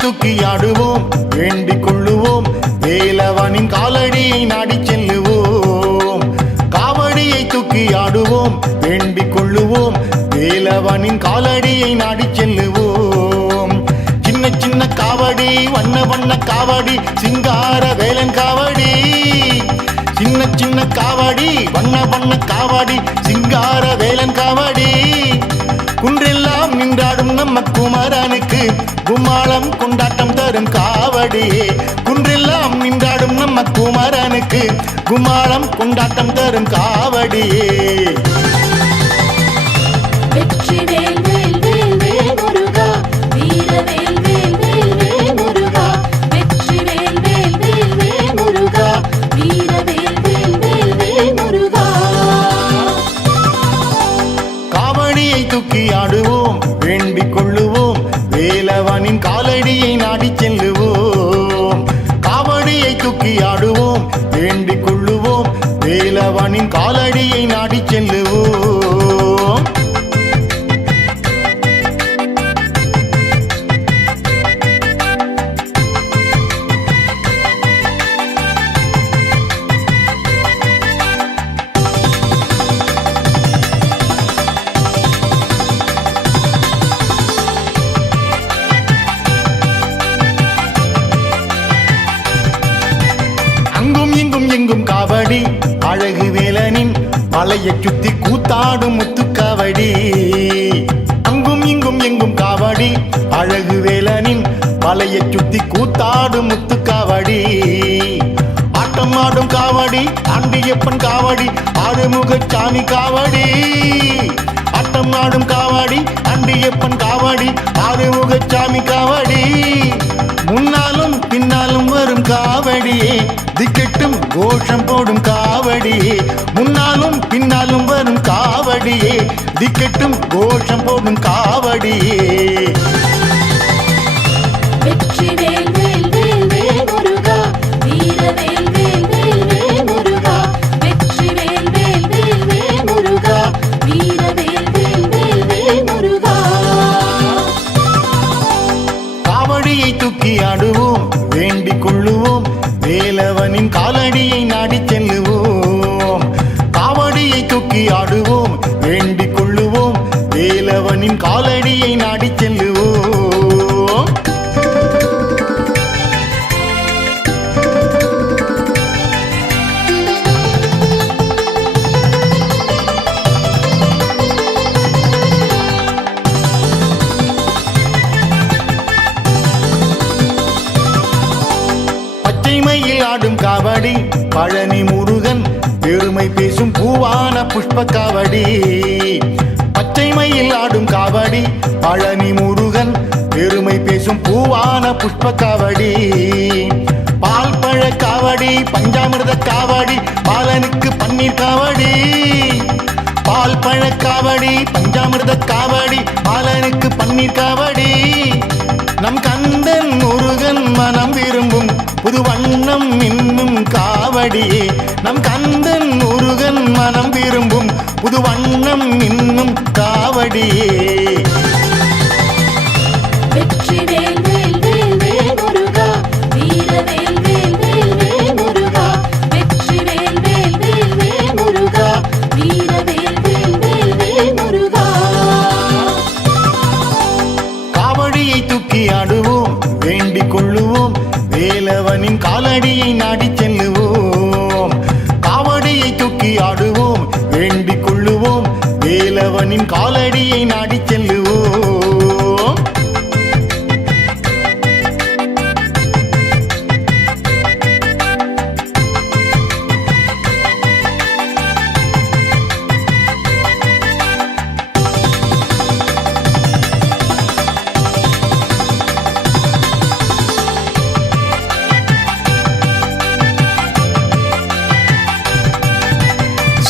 தூக்கி ஆடுவோம் வேண்டிக் கொள்ளுவோம் வேலவனின் காலடியை நாடி செல்லுவோம். காவடியை தூக்கி ஆடுவோம் வேண்டிக் கொள்ளுவோம் வேலவனின் காலடியை நாடி செல்லுவோம். சின்ன சின்ன காவடி வண்ண வண்ண காவடி சிங்கார வேலன் காவடி. சின்ன சின்ன காவடி வண்ண வண்ண காவடி சிங்கார வேலன் காவடி. குன்றெல்லாம் நின்றாடும் நம்ம குமரனுக்கு கும்மாளம் கொண்டாட்டம் தரும் காவடி. குன்றெல்லாம் நின்றாடும் நம்ம குமரனுக்கு கும்மாளம் கொண்டாட்டம் தரும் காவடி. தூக்கி ஆடுவோம் வேண்டிக் கொள்ளுவோம் வேலவனின் காலடியை நாடி செல்லுவோம். காவடியை தூக்கி ஆடுவோம் வேண்டிக் கொள்ளுவோம் வேலவனின் காலடியை நாடி செல்லுவோம். எங்கும் காவடி அழகு வேலனின் மலையை சுத்தி கூத்தாடும் முத்துக்காவடி. அங்கும் இங்கும் எங்கும் காவடி அழகு வேலனின் மலையை சுத்தி கூத்தாடும் முத்துக்காவடி. ஆட்டம் ஆடும் காவடி ஆண்டியப்பன் காவடி ஆறுமுகசாமி காவடி. ஆட்டம் ஆடும் காவடி ஆண்டியப்பன் காவடி ஆறுமுகசாமி காவடி. முன்னாலும் பின்னாலும் வரும் காவடியே திக்கெட்டும் கோஷம் போடும் காவடியே. முன்னாலும் பின்னாலும் வரும் காவடியே திக்கெட்டும் கோஷம் போடும் காவடியே. தூக்கி ஆடுவோம் வேண்டிக் கொள்ளுவோம் வேலவனின் காலடியை நாடி செல்லுவோம். காவடியை தூக்கி ஆடுவோம் வேண்டிக் கொள்ளுவோம் வேலவனின் காலடியை நாடி செல்லுவோம். பச்சைமையில் ஆடும் காவடி பழனி முருகன் பெருமை பேசும் பூவான புஷ்ப காவடி. பச்சைமையில் ஆடும் காவடி பழனி முருகன் பெருமை பேசும் பூவான புஷ்ப காவடி. பால் பழ காவடி பஞ்சாமிர்த காவடி பாலனுக்கு பன்னீர் காவடி. பால் பழ காவடி பஞ்சாமிர்த காவடி பாலனுக்கு பன்னீர் காவடி. நம் கந்தன் முருகன் மனம் விரும்பும் புது வண்ணம் இன்னும் காவடியே. நம் கந்தன் முருகன் மனம் விரும்பும் புது வண்ணம் இன்னும் காவடியே. தூக்கி ஆடுவோம் வேண்டிக் கொள்ளுவோம் வேலவனின் காலடியை நாடி செல்லுவோம். காவடியை தூக்கி ஆடுவோம் வேண்டிக் கொள்ளுவோம் வேலவனின் காலடியை நாடி செல்லுவோம்.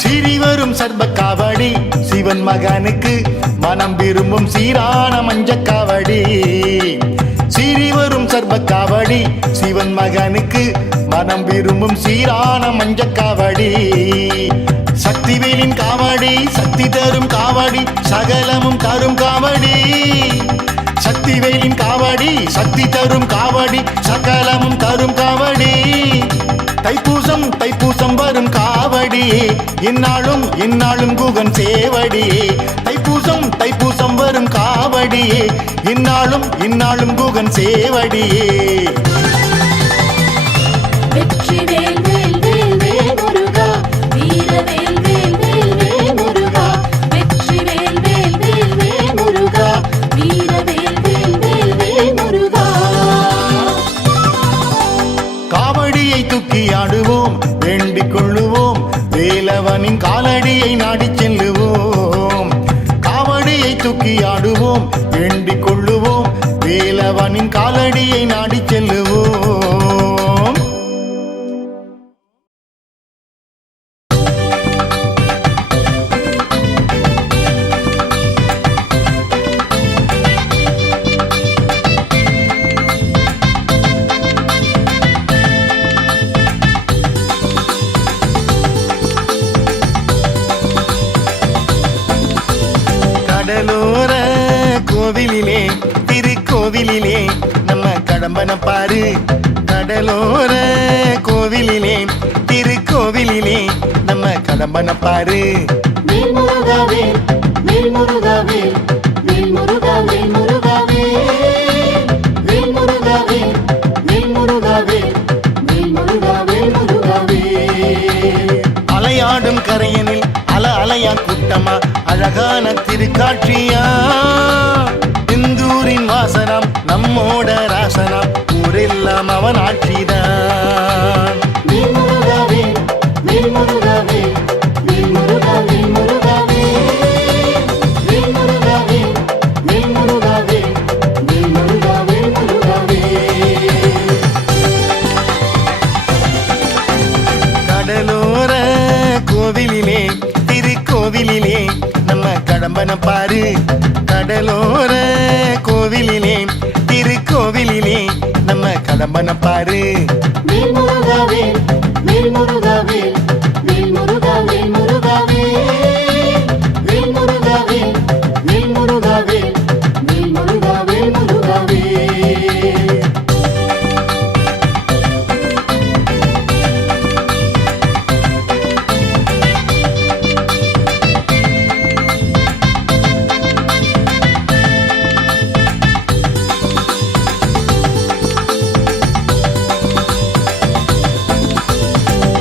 சிறிவரும் சர்ப காவடி சிவன் மகனுக்கு மனம் விரும்பும் சீரான மஞ்ச காவடி. சிறிவரும் சர்ப காவடி சிவன் மகனுக்கு மனம் விரும்பும் சீரான மஞ்ச காவடி. சக்திவேலின் காவடி சக்தி தரும் காவடி சகலமும் தரும் காவடி. சக்திவேலின் காவடி சக்தி தரும் காவடி சகலமும் தரும் காவடி தைப்பூசம் தைப்பூசம் வரும் காவடியே இந்நாளும் இந்நாளும் குகன் சேவடியே தைப்பூசம் தைப்பூசம் வரும் காவடியே இந்நாளும் இந்நாளும் குகன் சேவடியே வெற்றிவேல் வேல் வேல் வேல் முருகா வீரவேல் வேல் வேல் வேல் முருகா வெற்றிவேல் வேல் வேல் வேல் முருகா வீரவேல் வேல் வேல் வேல் முருகா காவடியை தூக்கி ஆடுவோம் வேண்டிக் கொள்ளுவோம் வேலவனின் காலடியை நாடிச் செல்லுவோம் காவடியை தூக்கி ஆடுவோம் வேண்டிக் கொள்ளுவோம் வேலவனின் காலடியை நாடிச் செல்லுவோம் கடலோர கோவிலிலே திருக்கோவிலிலே நம்ம கடம்பன பாரு கடலோர கோவிலிலே திருக்கோவிலிலே நம்ம கடம்பன பாரு வேல் முருகா வேல் வேல் முருகா வேல் வேல் முருகா வேல் முருகா வேல் வேல் முருகா வேல் வேல் முருகா வேல் வேல் முருகா வேல் முருகா வேல் அலையாடும் கரையனில் அல அலையா கூட்டமா அழகான திருக்காட்சியா இந்தூரின் வாசனம் நம்மோட ராசனம் ஊரெல்லாம் அவன் ஆட்சிதான் வேல் முருகா வேல் வேல் முருகா வேல் வேல் முருகா வேல் முருகா வேல் வேல் முருகா வேல் வேல் முருகா வேல் வேல் முருகா வேல் முருகா வேல் கடலோர கோவிலிலே திருக்கோவிலிலே நம்ம கடம்பன பாரு கடலோர கோவிலிலே திருக்கோவிலிலே நம்ம கடம்பன பாரு வேல் முருகா வேல் வேல் முருகா வேல் வேல் முருகா வேல் முருகா வேல் வேல் முருகா வேல் வேல் முருகா வேல் வேல் முருகா வேல் முருகா வேல்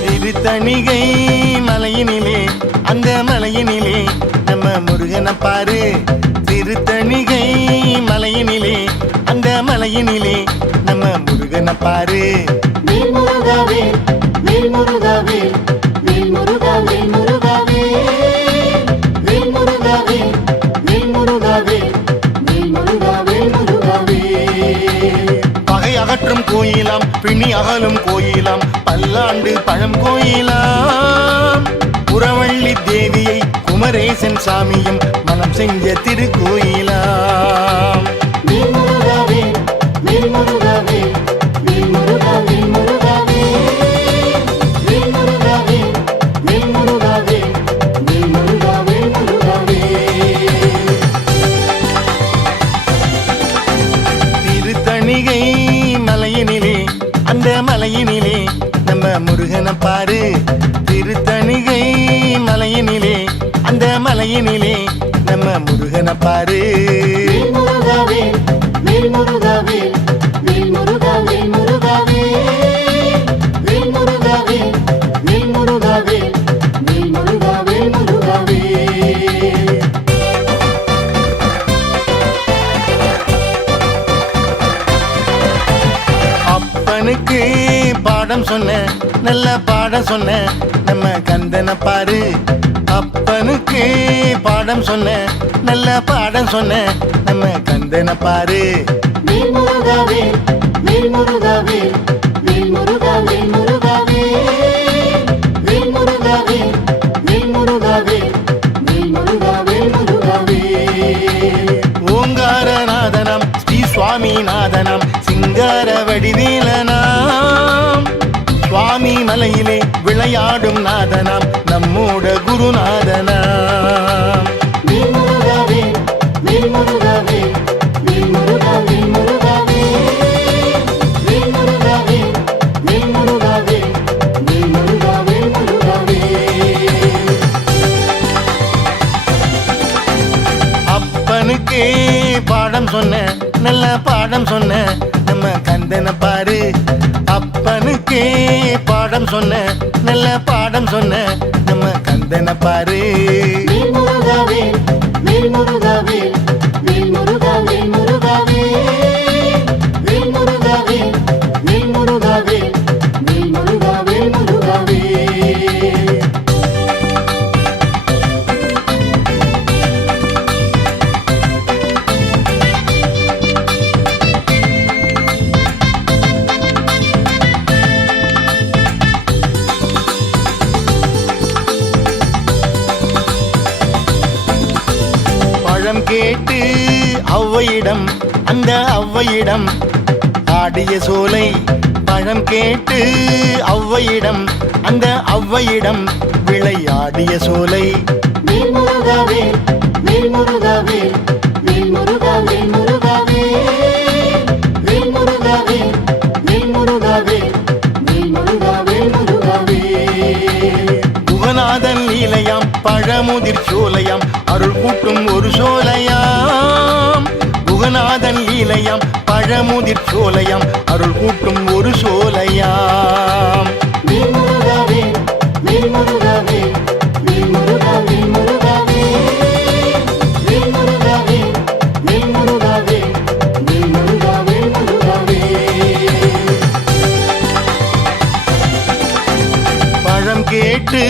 திருத்தணிகை மலையினிலே அந்த மலையினிலே நம்ம முருகனை பாரு திருத்தணிகை மலையினிலே அந்த மலையினிலே நம்ம முருகனை பாரு வேல் முருகா வேல் வேல் முருகா வேல் வேல் முருகா வேல் முருகா வேல் வேல் முருகா வேல் வேல் முருகா வேல் வேல் முருகா வேல் முருகா வேல் பகை அகற்றும் கோயிலாம் பிணி அகலும் கோயிலாம் பல்லாண்டு பழம் கோயிலாம் புறவள்ளி தேவியை குமரேசன் சாமியும் மனம் செஞ்ச திருக்கோயிலாம் வேல் முருகா வேல் வேல் முருகா வேல் வேல் முருகா வேல் முருகா வேல் வேல் முருகா வேல் வேல் முருகா வேல் வேல் முருகா வேல் முருகா வேல் திருத்தணிகை மலையினிலே அந்த மலையினிலே நம்ம முருகனை பாரு திருத்தணிகை மலையினிலே அந்த மலையினிலே நம்ம முருகனை பாரு வேல் முருகா வேல் வேல் முருகா வேல் வேல் முருகா வேல் முருகா வேல் வேல் முருகா வேல் வேல் முருகா வேல் வேல் முருகா வேல் முருகா வேல் அப்பனுக்கு பாடம் சொன்ன நல்ல பாடம் சொன்ன நம்ம கந்தனை பாரு அப்பனுக்கு பாடம் சொன்ன நல்ல பாடம் சொன்ன நம்ம கந்தனை பாரு வேல் முருகா வேல் வேல் முருகா வேல் வேல் முருகா வேல் முருகா வேல் வேல் முருகா வேல் வேல் முருகா வேல் வேல் முருகா வேல் முருகா வேல் ஓங்காரநாதனம் ஸ்ரீ சுவாமிநாதனம் சிங்கார வடிவேலனாம் சுவாமி மலையிலே விளையாடும் நாதனாம் நம்மோட குருநாதனாம் வேல் முருகா வேல் வேல் முருகா வேல் வேல் முருகா பாடம் சொன்ன நல்ல பாடம் சொன்ன நம்ம கந்தனை பாரு. அப்பனுக்கே பாடம் சொன்ன நல்ல பாடம் சொன்ன நம்ம கந்தனை பாரு. வேல் முருகாவே வேல் முருகாவே வேல் முருகாவே முருகாவே வேல் முருகாவே வேல் முருகாவே வேல் முருகாவே முருகாவே. பழம் கேட்டு ஔவையிடம் அந்த ஔவையிடம் ஆடிய சோலை. பழம் கேட்டு ஔவையிடம் அந்த ஔவையிடம் விளையாடிய சோலை. வேல் முருகாவே வேல் முருகாவே வேல் முருகாவே முருகாவே வேல் முருகாவே வேல் முருகாவே வேல் முருகாவே முருகாவே. குகநாதன் லீலையாம் பழமுதிர் சோலையாம் அருள் கூட்டும் ஒரு சோலையாம். குகநாதன் லீலையாம் பழமுதிர் சோலையாம் அருள் கூட்டும் ஒரு சோலையாம். வேல் முருகாவே வேல் முருகாவே வேல் முருகாவே முருகாவே வேல் முருகாவே வேல் முருகாவே வேல் முருகாவே முருகாவே. பழம் கேட்டு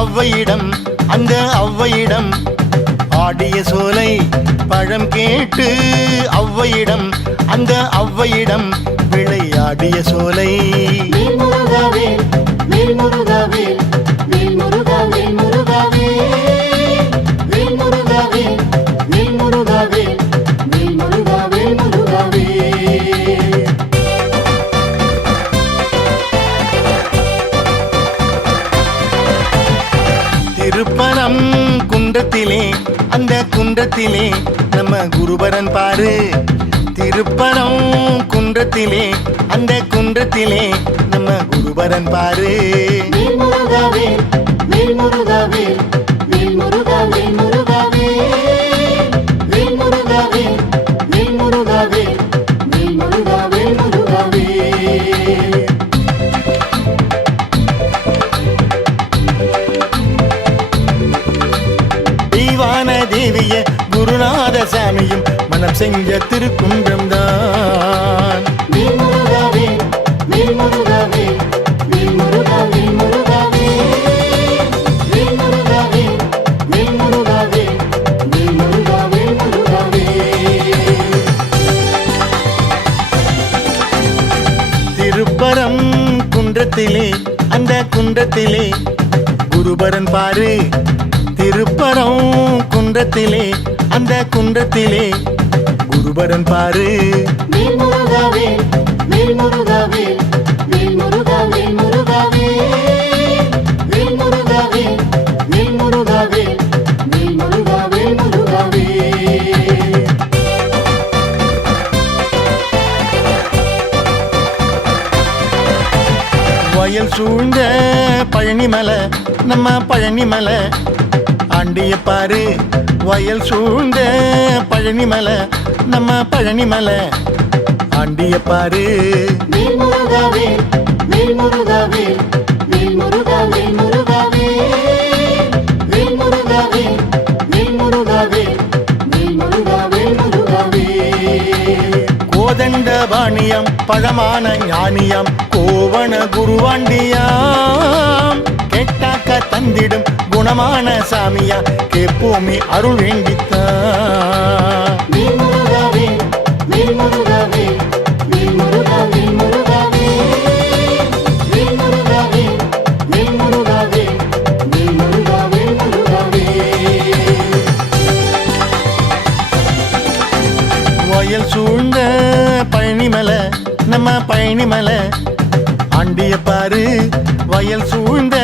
ஔவையிடம் அந்த ஔவையிடம் ஆடிய சோலை. பழம் கேட்டு ஔவையிடம் அந்த ஔவையிடம் விளையாடிய சோலை. வேல் முருகாவே வேல் முருகாவே வேல் முருகாவே முருகாவே வேல் முருகாவே வேல் முருகாவே வேல் முருகாவே முருகாவே. திருப்பரம் குன்றத்திலே அந்த குன்றத்திலே நம்ம குருபரன் பாரு. திருப்பரம் குன்றத்திலே அந்த குன்றத்திலே நம்ம குருபரன் பாரு. வேல் முருகாவே வேல் முருகாவே வேல் முருகாவே முருகாவே வேல் முருகாவே வேல் முருகாவே வேல் முருகாவே முருகாவே. தெய்வான தேவிய குருநாத சாமியும் மனம் செஞ்ச திருக்குன்றம் தான். வேல் முருகாவே வேல் முருகாவே வேல் முருகாவே முருகாவே வேல் முருகாவே வேல் முருகாவே வேல் முருகாவே முருகாவே. திருப்பரம் குன்றத்திலே அந்த குன்றத்திலே குருபரன் பாரு. திருப்பரம் குன்றத்திலே அந்த குன்றத்திலே குருபரன் பாரு. வேல் முருகாவே வேல் முருகாவே வேல் முருகாவே முருகாவே வேல் முருகாவே வேல் முருகாவே வேல் முருகாவே முருகாவே. வயல் சூழ்ந்த பழனிமலை நம்ம பழனிமலை ஆண்டிய பாரு. வயல் சூழ்ந்த பழனிமலை நம்ம பழனிமலை ஆண்டிய பாரு. வேல் முருகாவே வேல் முருகாவே வேல் முருகாவே முருகாவே வேல் முருகாவே வேல் முருகாவே வேல் முருகாவே முருகாவே. கோதண்ட பாணியம் பழமான ஞானியம் கோவண குருவாண்டியாம். கேட்டாக்க தந்திடும் குணமான சாமியா கேப்போமே அருள் வேண்டித்தான். வேல் முருகாவே வேல் முருகாவே வேல் முருகாவே முருகாவே வேல் முருகாவே வேல் முருகாவே வேல் முருகாவே முருகாவே. வயல் சூழ்ந்த பழனிமலை நம்ம பழனிமலை ஆண்டிய பாரு. வயல் சூழ்ந்த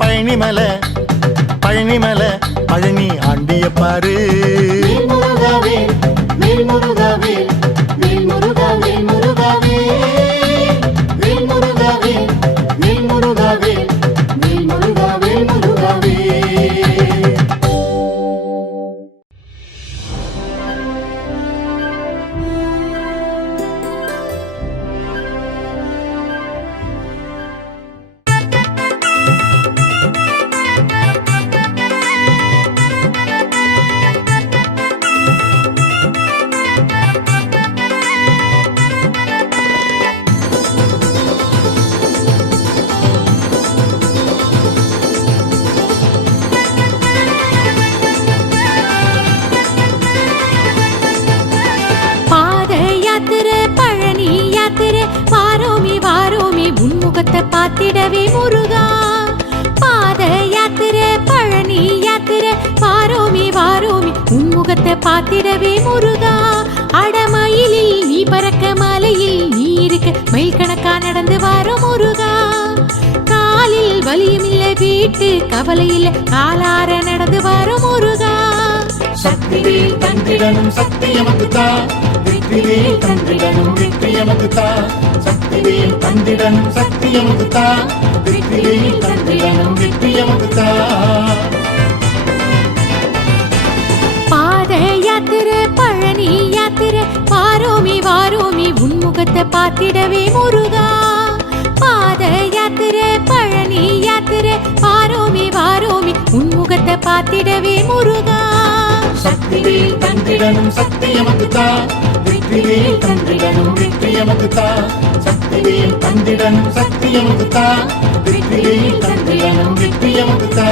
பழனிமலை பழனிமலை பழனி ஆண்டிய பாரு. வேல் முருகாவே வேல் முருகாவே வேல் முருகாவே முருகாவே வேல் முருகாவே வேல் முருகாவே வேல் முருகாவே முருகாவே. உன்முகத்தை பார்த்திடவே முருகா. பாத யாத்திரை பழனி யாத்திரை வாரோமி வாரோமி உன்முகத்தை பார்த்திடவே முருகா. அடமயிலில் நீ பறக்க மலையில் நீ இருக்க மைல் கணக்கா நடந்து வாரோ முருகா. காலில் வலியும் இல்ல வீட்டு கவலை இல்ல காலார நடந்து வாரோ முருகா. சக்திவேல் தந்திடனும் சக்தி எமக்கு தா, வெற்றிவேல் தந்திடனும் வெற்றி எமக்கு தா. சக்திவேல் தந்திடனும் சக்தி எமக்கு தா, வெற்றிவேல் தந்திடனும் வெற்றி எமக்கு தா. பாத யாத்திரை பழனி யாத்திரை வாரோமி வாரோமி உன்முகத்தை பார்த்திடவே முருகா. பாத யாத்திரை பழனி யாத்திரை வாரோமி வாரோமி உன்முகத்தை பார்த்திடவே முருகா. சக்திவேல் தந்திடனும் சக்தி எமக்கு தா, வெற்றிவேல் தந்திடனும் வெற்றி எமக்கு தா. சக்திவேல் தந்திடனும் சக்தி எமக்கு தா, வெற்றிவேல் தந்திடனும் வெற்றி எமக்கு தா.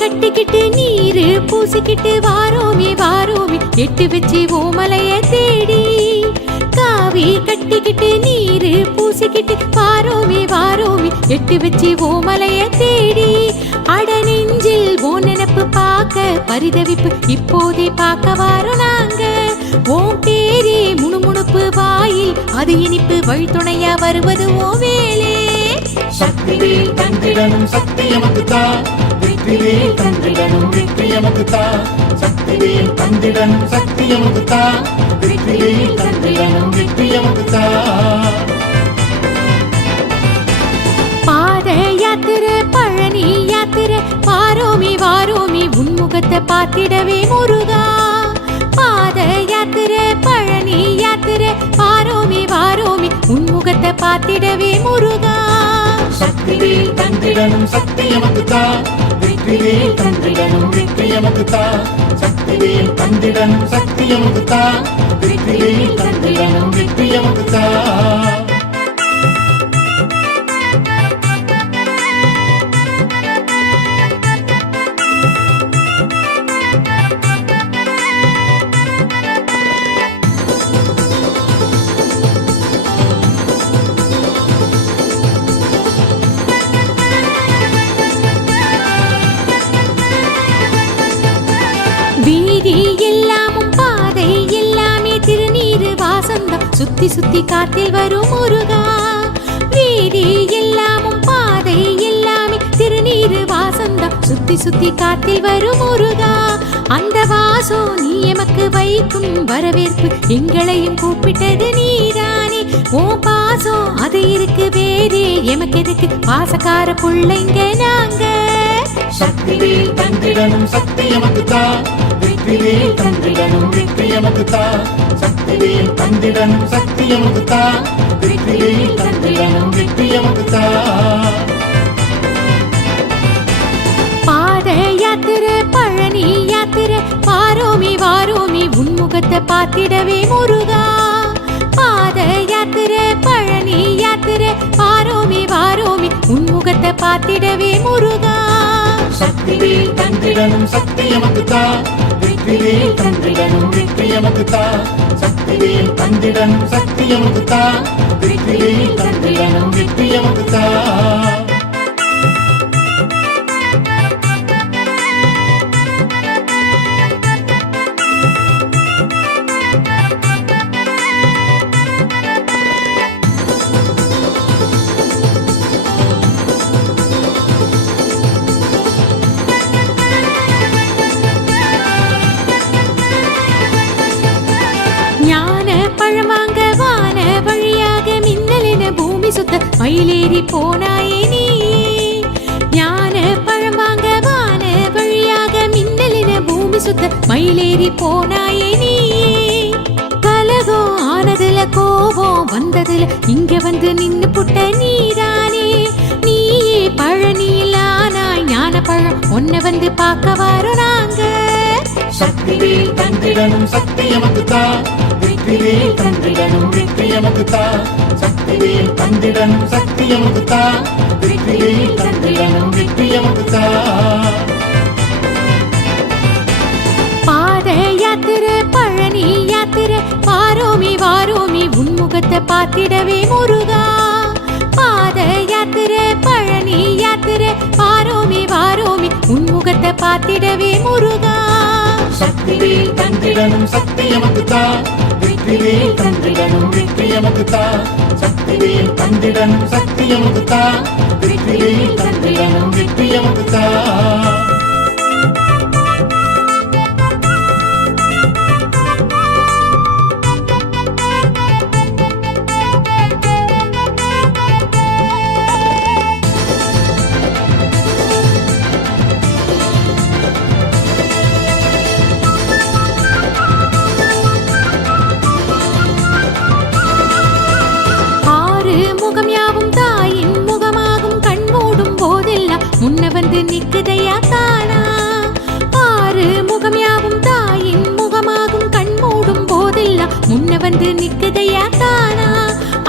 கட்டிக்கிட்டு நீரு பூசிக்கிட்டு வாரோமி வாரோமி எட்டு வச்சு ஓமலைய தேடி. காவி கட்டிக்கிட்டு நீரு பூசிக்கிட்டு வாரோமி வாரோமி எட்டு வச்சு ஓமலைய தேடி. அட நெஞ்சில் ஓ நினப்பு பார்க்க பரிதவிப்பு இப்போதே பார்க்க வாரோம் நாங்க. ஓம் பேரே முணுமுணுப்பு வாயில் அது இனிப்பு வழித்துணையா வருவது ஓ வேலே. சக்திவேல் தந்திடனும் சக்தி எமக்கு தா, வெற்றிவேல் தந்திடனும் வெற்றி எமக்கு தா. சக்திவேல் தந்திடனும் சக்தி எமக்கு தா, வெற்றிவேல் தந்திடனும் வெற்றி எமக்கு தா. பாத யாத்திரை பழனி யாத்திரை வாரோமி வாரோமி உன்முகத்தை பார்த்திடவே முருகா. பாத யாத்திரை பழனி யாத்திரை வாரோமி வாரோமி உன்முகத்தை பார்த்திடவே முருகா. சக்திவேல் தந்திடனும் சக்தி எமக்கு தா, வெற்றிவேல் தந்திடனும் வெற்றி எமக்கு தா. சக்திவேல் தந்திடனும் சக்தி எமக்கு தா, வெற்றிவேல் தந்திடனும் வெற்றி எமக்கு தா. வீதி எல்லாமும் பாதை எல்லாமே திருநீரு வாசந்தம் சுத்தி சுத்தி காத்தில் வரும் முருகா. வீதி எல்லாமும் பாதை எல்லாமே திருநீரு வாசந்தம் சுத்தி சுத்தி காத்தில் வரும் முருகா. அந்த வாசம் நீ எமக்கு வைக்கும் வரவேற்பு எங்களையும் கூப்பிட்டது நீதானே. ஓ பாசம் அது இருக்கு வேறே எமக்கு எதுக்கு பாசக்கார புள்ளைங்க நாங்க. சக்திவேல் தந்திடனும் சக்தி எமக்கு தா, வெற்றிவேல் தந்திடனும் வெற்றி எமக்கு தா. சக்திவேல் தந்திடனும் சக்தி எமக்கு தா, வெற்றிவேல் தந்திடனும் வெற்றி எமக்கு தா. பாத யாத்திரை பழனி யாத்திரை வாரோமி வாரோமி உன்முகத்தை பார்த்திடவே முருகா. பாத யாத்திரை பழனி யாத்திரை வாரோமி வாரோமி உன்முகத்தை பார்த்திடவே முருகா. சக்திவேல் தந்திடனும் சக்தி எமக்கு தா, வெற்றிவேல் தந்திடனும் வெற்றி எமக்கு தா. சக்திவேல் தந்திடனும் சக்தி எமக்கு தா, வெற்றிவேல் தந்திடனும் வெற்றி எமக்கு தா. மயிலேறி போனாயே நீ. ஞான பழம் வாங்க வான வழியாக மின்னலின பூமி சுத்த மயிலேறி போனாயே நீ. கலகம் ஆனதுல கோபம் வந்ததுல இங்க வந்து நின்னு புட்ட நீதானே. நீயே பழனியில் ஆனாய் ஞான பழம் ஒன்ன வந்து பார்க்க வாரோம் நாங்க. சக்திவேல் தந்திடனும் சக்தி எமக்குத்தா வெற்றிவேல் தந்திடனும் வெற்றி எமக்குத்தா சக்திவேல் தந்திடனும் சக்தி எமக்குத்தா வெற்றிவேல் தந்திடனும் வெற்றி எமக்குத்தா பாத யாத்திரை பழனி யாத்திரை வாரோமி வாரோமி உன்முகத்தை பார்த்திடவே முருகா பாத யாத்திரை பழனி யாத்திரை வாரோமி வாரோமி உன்முகத்தை பார்த்திடவே முருகா சக்திவேல் தந்திடனும் சக்தி எமக்குத்தா வெற்றிவேல் தந்திடனும் வெற்றி எமக்குத்தா சக்திவேல் தந்திடனும் சக்தி எமக்குத்தா வெற்றிவேல் தந்திடனும் வெற்றி எமக்குத்தா முகம் யாவும் தாயின் முகமாகும் கண் மூடும் போதெல்லாம் முன்ன வந்து நிக்குதையா தானா ஆறு முகம் யாவும் தாயின் முகமாகும் கண் மூடும் போதெல்லாம் முன்ன வந்து நிக்குதையா தானா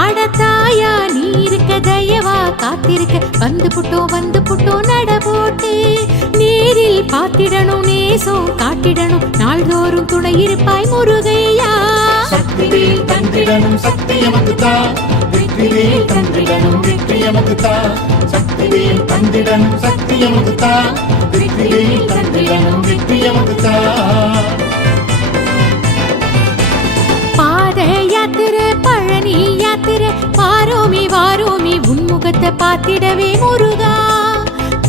அடத்தாயா நீ இருக்க தயவா காத்திருக்க வந்து புட்டோ நட போட்டு நேரில் பார்த்திடணும் நேசம் காட்டிடணும் நாள்தோறும் துணை இருப்பாய் முருகையா சக்திவேல் தந்திடனும் சக்தி எமக்குத்தா வெற்றிவேல் தந்திடனும் வெற்றி எமக்குத்தா சக்திவேல் தந்திடனும் சக்தி எமக்குத்தா வெற்றிவேல் தந்திடனும் வெற்றி எமக்குத்தா பாத யாத்திரை பழனி யாத்திரை வாரோமி வாரோமி உன்முகத்தை பார்த்திடவே முருகா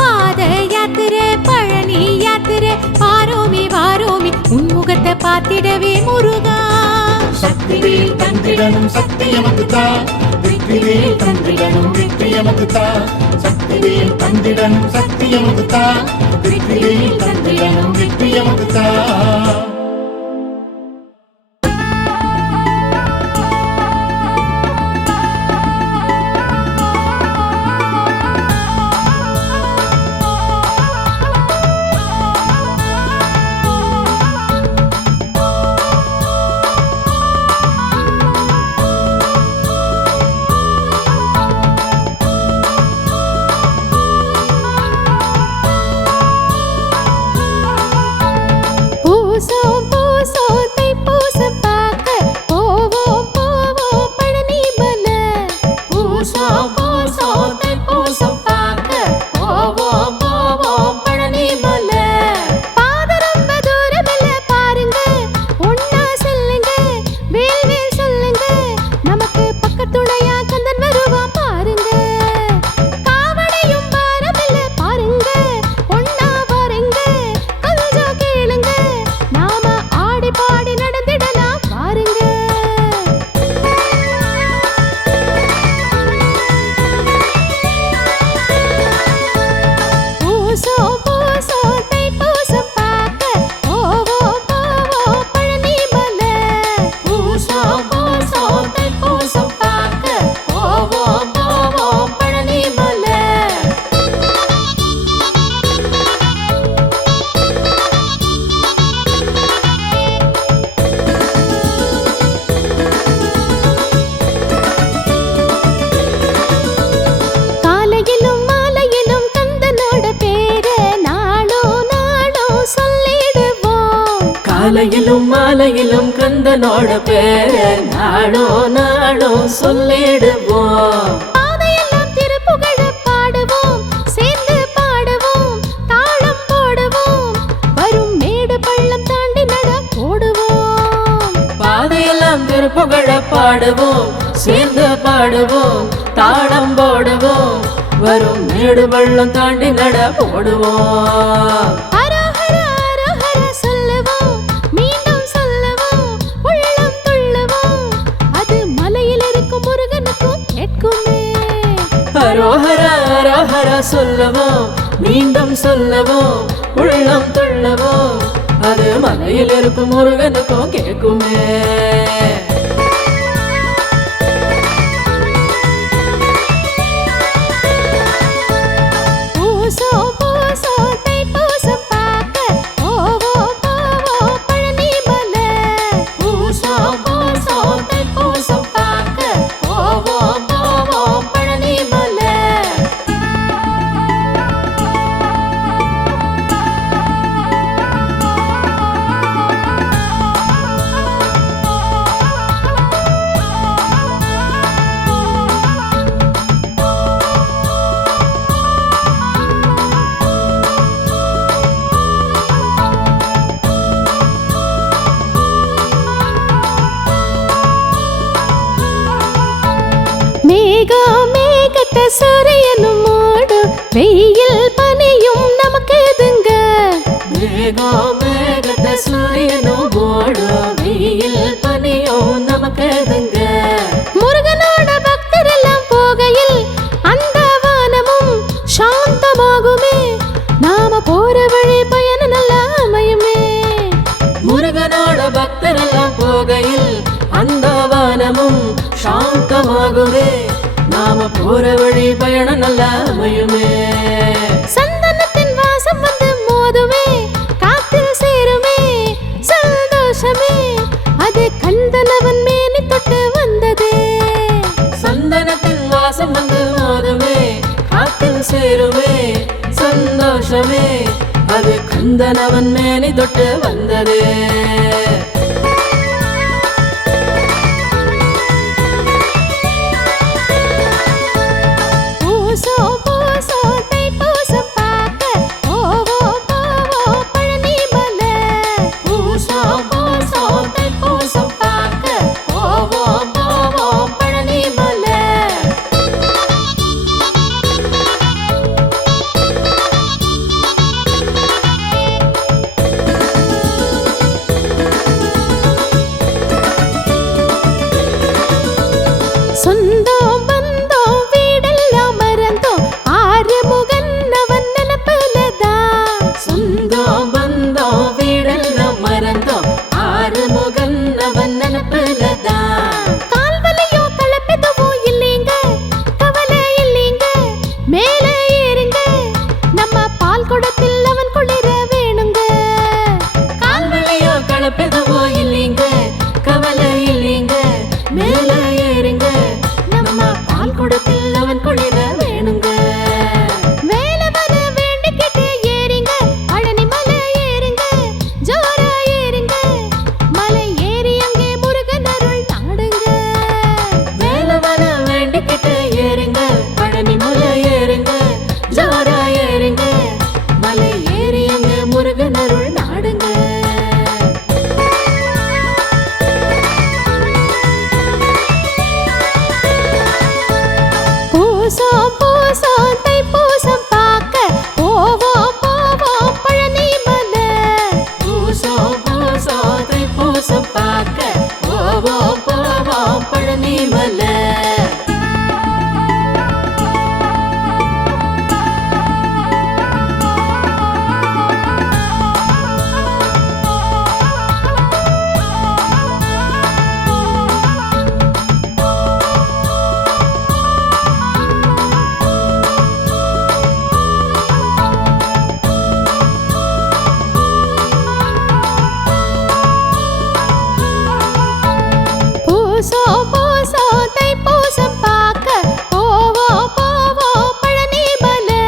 பாத யாத்திரை பழனி யாத்திரை வாரோமி வாரோமி உன்முகத்தை பார்த்திடவே முருகா சக்திவேல் தந்திடனும் சக்தி எமக்குத்தா வெற்றிவேல் தந்திடனும் வெற்றி எமக்குத்தா சக்திவேல் தந்திடனும் சக்தி எமக்குத்தா வெற்றிவேல் தந்திடனும் வெற்றி எமக்குத்தா காலையிலும் மாலையிலும் கந்தனோட பேரு நாளோ நாளோ சொல்லிடுவோம் பாதையெல்லாம் திருப்புகழ பாடுவோம் சேர்ந்து பாடுவோம் தாளம் போடுவோம் வரும் மேடு பள்ளம் தாண்டி நட போடுவோம் பாதையெல்லாம் திருப்புகழ பாடுவோம் சேர்ந்து பாடுவோம் தாளம் போடுவோம் வரும் மேடு பள்ளம் தாண்டி நட போடுவோம் அரோஹரா அரோஹரா சொல்லுவோம் மீண்டும் சொல்லுவோம் உள்ளம் துள்ளவோம் அது மலையில் இருக்கும் முருகனுக்கும் கேட்குமே பூசோ பூசோ தை பூசம் பார்க்க போவோம் போவோம் மேகம் மேகத்தை சூரியனும் மூடும் வெயில் பனியும் நமக்கு எதுங்க மேகம் மேகத்தை சூரியனும் ஓடும் வெயில் பனியும் நமக்கு எதுங்க முருகனோட பக்தர் எல்லாம் போகையில் அந்த வானமும் சாந்தமாகுமே நாம போற வழி பயணம் நல்லா அமையுமே முருகனோட பக்தரெல்லாம் போகையில் அந்த வானமும் சாந்தமாகுமே நாம போற வழி பயணம் நல்லா அமையுமே சந்தனத்தின் வாசம் வந்து மோதுமே காத்தில் சேருமே சந்தோஷமே அது கந்தனவன் மேனி தொட்டு வந்ததே சந்தனத்தின் வாசம் வந்து மோதுமே காத்தில் சேருமே சந்தோஷமே அது கந்தனவன் மேனி தொட்டு வந்ததே பூசோ பூசோ தைப்பூசம் பார்க்க போவோம் போவோம் பழனி மலை பூசோ பூசோ தைப்பூசம் பார்க்க போவோம் போவோம் பழனி மலை சொந்தம் பந்தம் வீடெல்லாம் மறந்தோம் ஆறுமுகன் அவன் நினப்புலதான் சொந்தம் பந்தம் வீடெல்லாம் மறந்தோம் ஆறுமுகன் அவன் நினப்புலதான் கால்வலையோ கலப்பெதுவும் இல்லைங்க கவலை இல்லைங்க மேலே ஏறுங்க நம்ம பால் குடத்தில் அவன் குளிர வேணுங்க கால்வளையோ கலப்பெதுவோ இல்லைங்க கவலை இல்லைங்க மேல ஏறுங்க நம்ம பால் குடத்தில் அவன் குளிர வேணுங்க வேலவன வேண்டிக்கிட்டு ஏறிங்க பழனி மலை ஏறுங்க ஜோரா ஏறுங்க மலை ஏறி அங்கே முருகன் அருள் நாடுங்க வேலவன வேண்டிக்கிட்டு ஏறுங்க பழனி மலை ஏறுங்க ஜோரா ஏறுங்க மலை ஏறி அங்க முருகன் அருள் நாடுங்க பூசோ பூசோ தைப்பூசம் பார்க்க போவோம் போவோம் பழனி மலை பூசோ பூசோ தைப்பூசம் பார்க்க போவோம் போவோம் பழனி மலை பூசோ பூசோ தைப்பூசம் பார்க்க போவோம் போவோம் பழனி மலை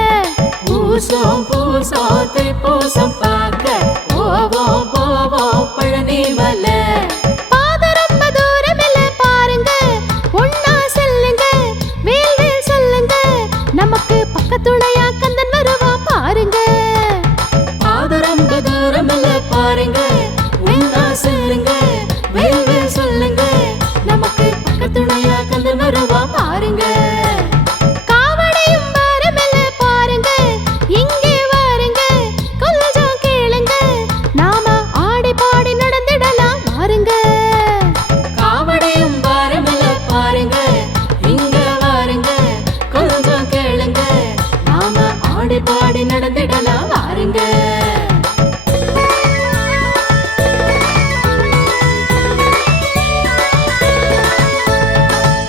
பூசோ பூசோ தைப்பூசம் பார்க்க போவோம் போவோம் பழனி மலை பாத ரொம்ப தூரம் இல்ல பாருங்க ஒன்னா செல்லுங்க வேல் வேல் சொல்லுங்க நமக்கு பக்கத்துணையா கந்தன் வருவான் பாருங்க பாத ரொம்ப தூரம் இல்ல பாருங்க உன்னா சொல்லுங்க வேல் வேல் சொல்லுங்க நமக்கு பக்கத்துணையா கந்தன் வருவா பாருங்க காவடையும் வாரமில்ல பாருங்க இங்கே வாருங்க கொஞ்சம் கேளுங்க நாம ஆடி பாடி நடந்திடலாம் வாருங்க காவடையும் பாரமில்ல பாருங்க இங்க வாருங்க கொஞ்சம் கேளுங்க நாம ஆடி பாடி நடந்திடலாம் வாருங்க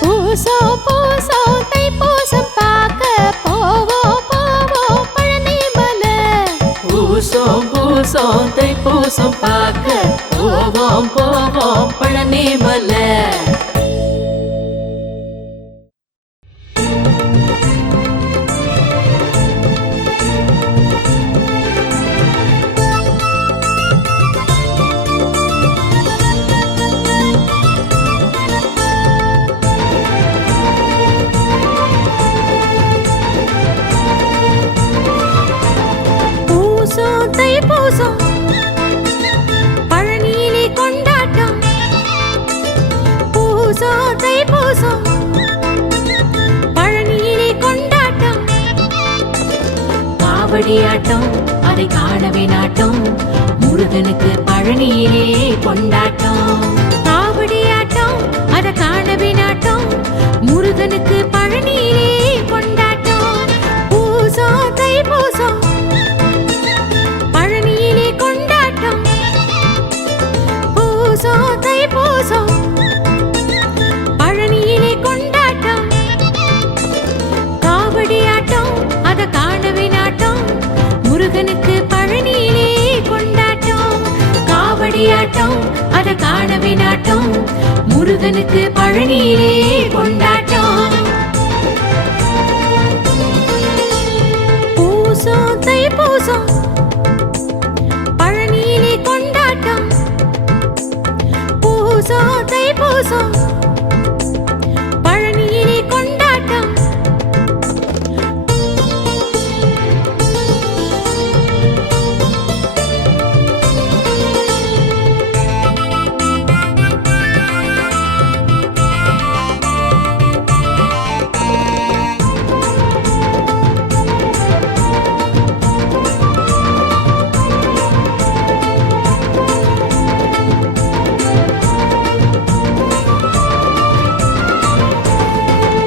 பூசோ பூசோ தைப்பூசம் பார்க்க போவோம் போவோம் பழனி மலை பூசோ பூசோ தைப்பூசம் பார்க்க போவோம் போவோம் பழனி மலை பூசோ தைப்பூசம் பழனியிலே கொண்டாட்டம் பூ காவடி ஆட்டம் அதை காணவே நாட்டம் முருகனுக்கு பழனியிலே கொண்டாட்டம். காவடி ஆட்டம் அத காணவே நாட்டம் முருகனுக்கு பழனியிலே கொண்டாட்டம். பூசம் தைப்பூசம் பழனியிலே கொண்டாட்டம். பூசம் தைப்பூசம் பழனியிலே கொண்டாட்டம். காவடி ஆட்டம் அத காணவே நாட்டம் முருகனுக்கு பழனியிலே கொண்டாட்டம். காவடி ஆட்டம் அத காணவே நாட்டம் முருகனுக்கு பழனியிலே கொண்டாட்டம். பூசம் தைப்பூசம் பழனியிலே கொண்டாட்டம். பூசம் தைப்பூசம் பழனியிலே கொண்டாட்டம்.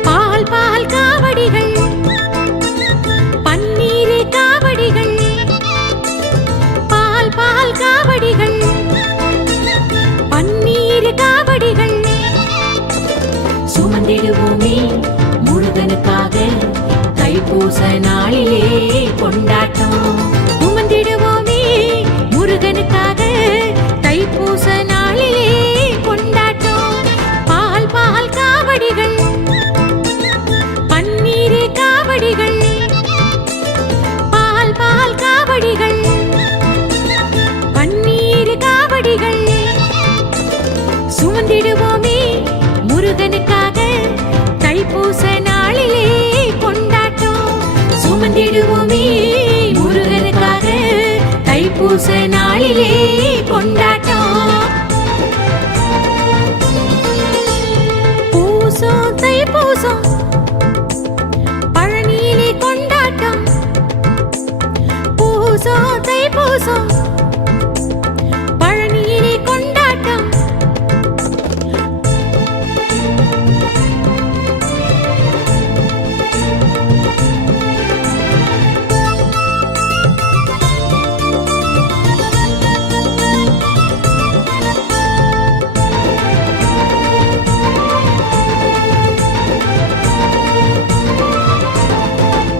பால் பால் காவடிகள் பன்னீர் காவடிகள். பால் பால் காவடிகள் பன்னீர் காவடிகள். சுமந்திடுவோமே முருகனுக்காக தைப்பூச நாளிலே கொண்டாட்டம். சுமந்திடுவோமே முருகனுக்காக தைப்பூச நாளிலே கொண்டாட்டம். பால் பால் காவடிகள் பன்னீர் காவடிகள். பால் பால் காவடிகள் பன்னீர் காவடிகள். சுமந்திடுவோமே முருகனுக்காக தைப்பூச நாளிலே கொண்டாட்டம். சுமந்திடுவோமே முருகனுக்காக தைப்பூச நாளிலே கொண்டாட்டம். பூசம் தைப்பூசம் பழனியிலே கொண்டாட்டம். பூசம் தைப்பூசம் பழனியிலே கொண்டாட்டம்.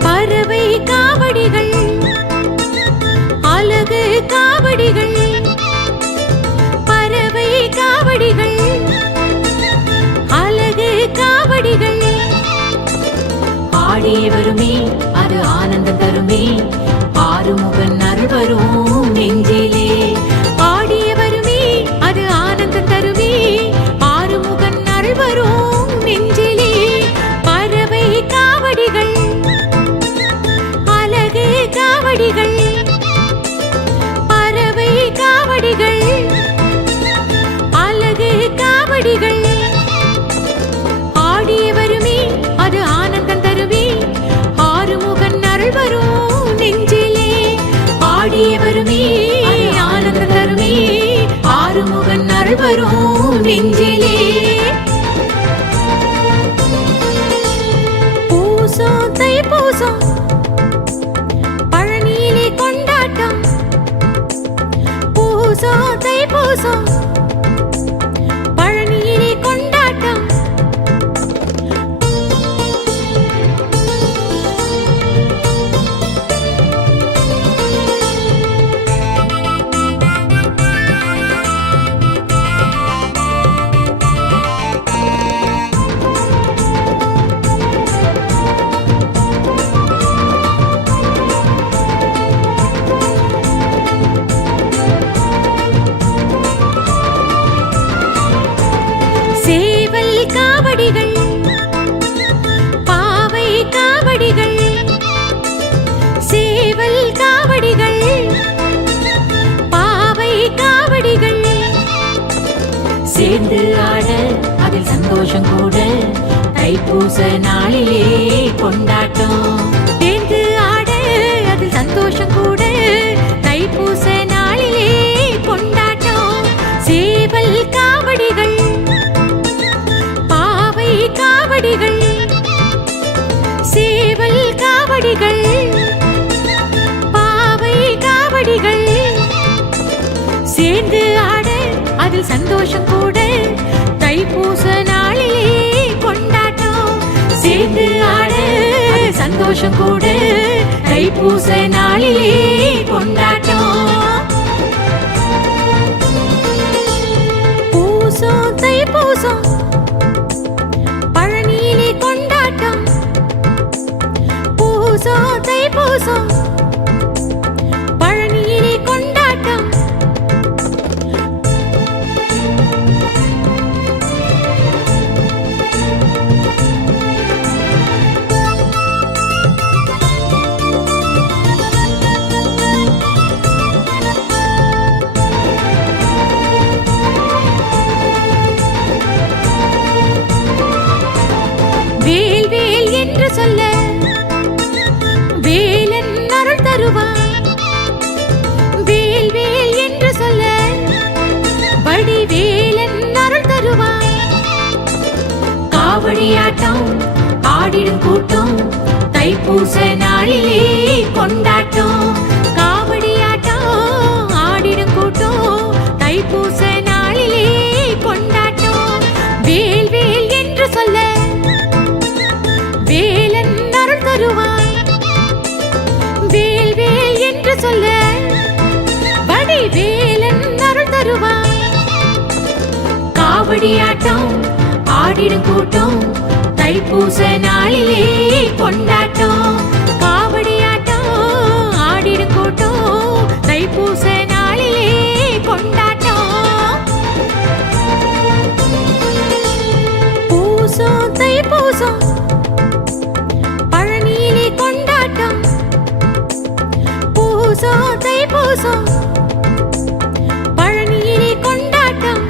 பறவை காவடிகள் அழகு காவடிகள். பறவை காவடிகள் அழகு காவடிகள். ஆடியே வருமே அது ஆனந்தம் தருமே ஆறுமுகன் அருள் வரும் நெஞ்சிலே. ஆடிய வருமே அது ஆனந்தம் தருமே ஆறுமுகன் அருள் வரும் நெஞ்சிலே. பறவை காவடிகள் அழகு காவடிகள். பறவை காவடிகள் அழகு காவடிகள். ஆடிய வருமே அது ஆனந்தம் தருமே ஆறுமுகன் அருள் வரும் நெஞ்சிலே. ஆடியே வருமே அது ஆனந்தம் தருமே ஆறுமுகன் அருள் வரும் நெஞ்சிலே. பூசம் தைப்பூசம் பழனியிலே கொண்டாட்டம். பூசம் தைப்பூசம் பழனியிலே கொண்டாட்டம். சேவல் காவடிகள் பாவை காவடிகள். சேவல் காவடிகள் பாவை காவடிகள். சேர்ந்து ஆட அதில் சந்தோஷம் கூட தைப்பூச நாளிலே கொண்டாட்டம். சேர்ந்து ஆட அதில் சந்தோஷம் கூட்டம் கூட தைப்பூச நாளிலே கொண்டாட்டம். பூசம் தைப்பூசம் பழனியிலே கொண்டாட்டம். பூசம் தைப்பூசம் பழனியிலே கொண்டாட்டம். வேல் வேல் என்று சொல்ல வேலன் அருள் தருவான். வேல் வேல் என்று சொல்ல வடிவேலன் அருள் தருவான். காவடியாட்டம் ஆடிடும் கூட்டம் தைப்பூச நாளிலே கொண்டாட்டம். காவடியாட்டம் ஆடிடும் கூட்டம் தைப்பூச நாளிலே கொண்டாட்டம். வேல் வேல் என்று சொல்ல வேலன் அருள் தருவான். வேல் வேல் என்று சொல்ல வடிவேலன் அருள் தருவான். காவடியாட்டம் ஆடிடும் கூட்டம் தைப்பூச நாளிலே கொண்டாட்டம். காவடியாட்டம் ஆடிடும் கூட்டம் தைப்பூச நாளிலே கொண்டாட்டம். பூசம் தைப்பூசம் பழனியிலே கொண்டாட்டம். பூசம் தைப்பூசம் பழனியிலே கொண்டாட்டம்.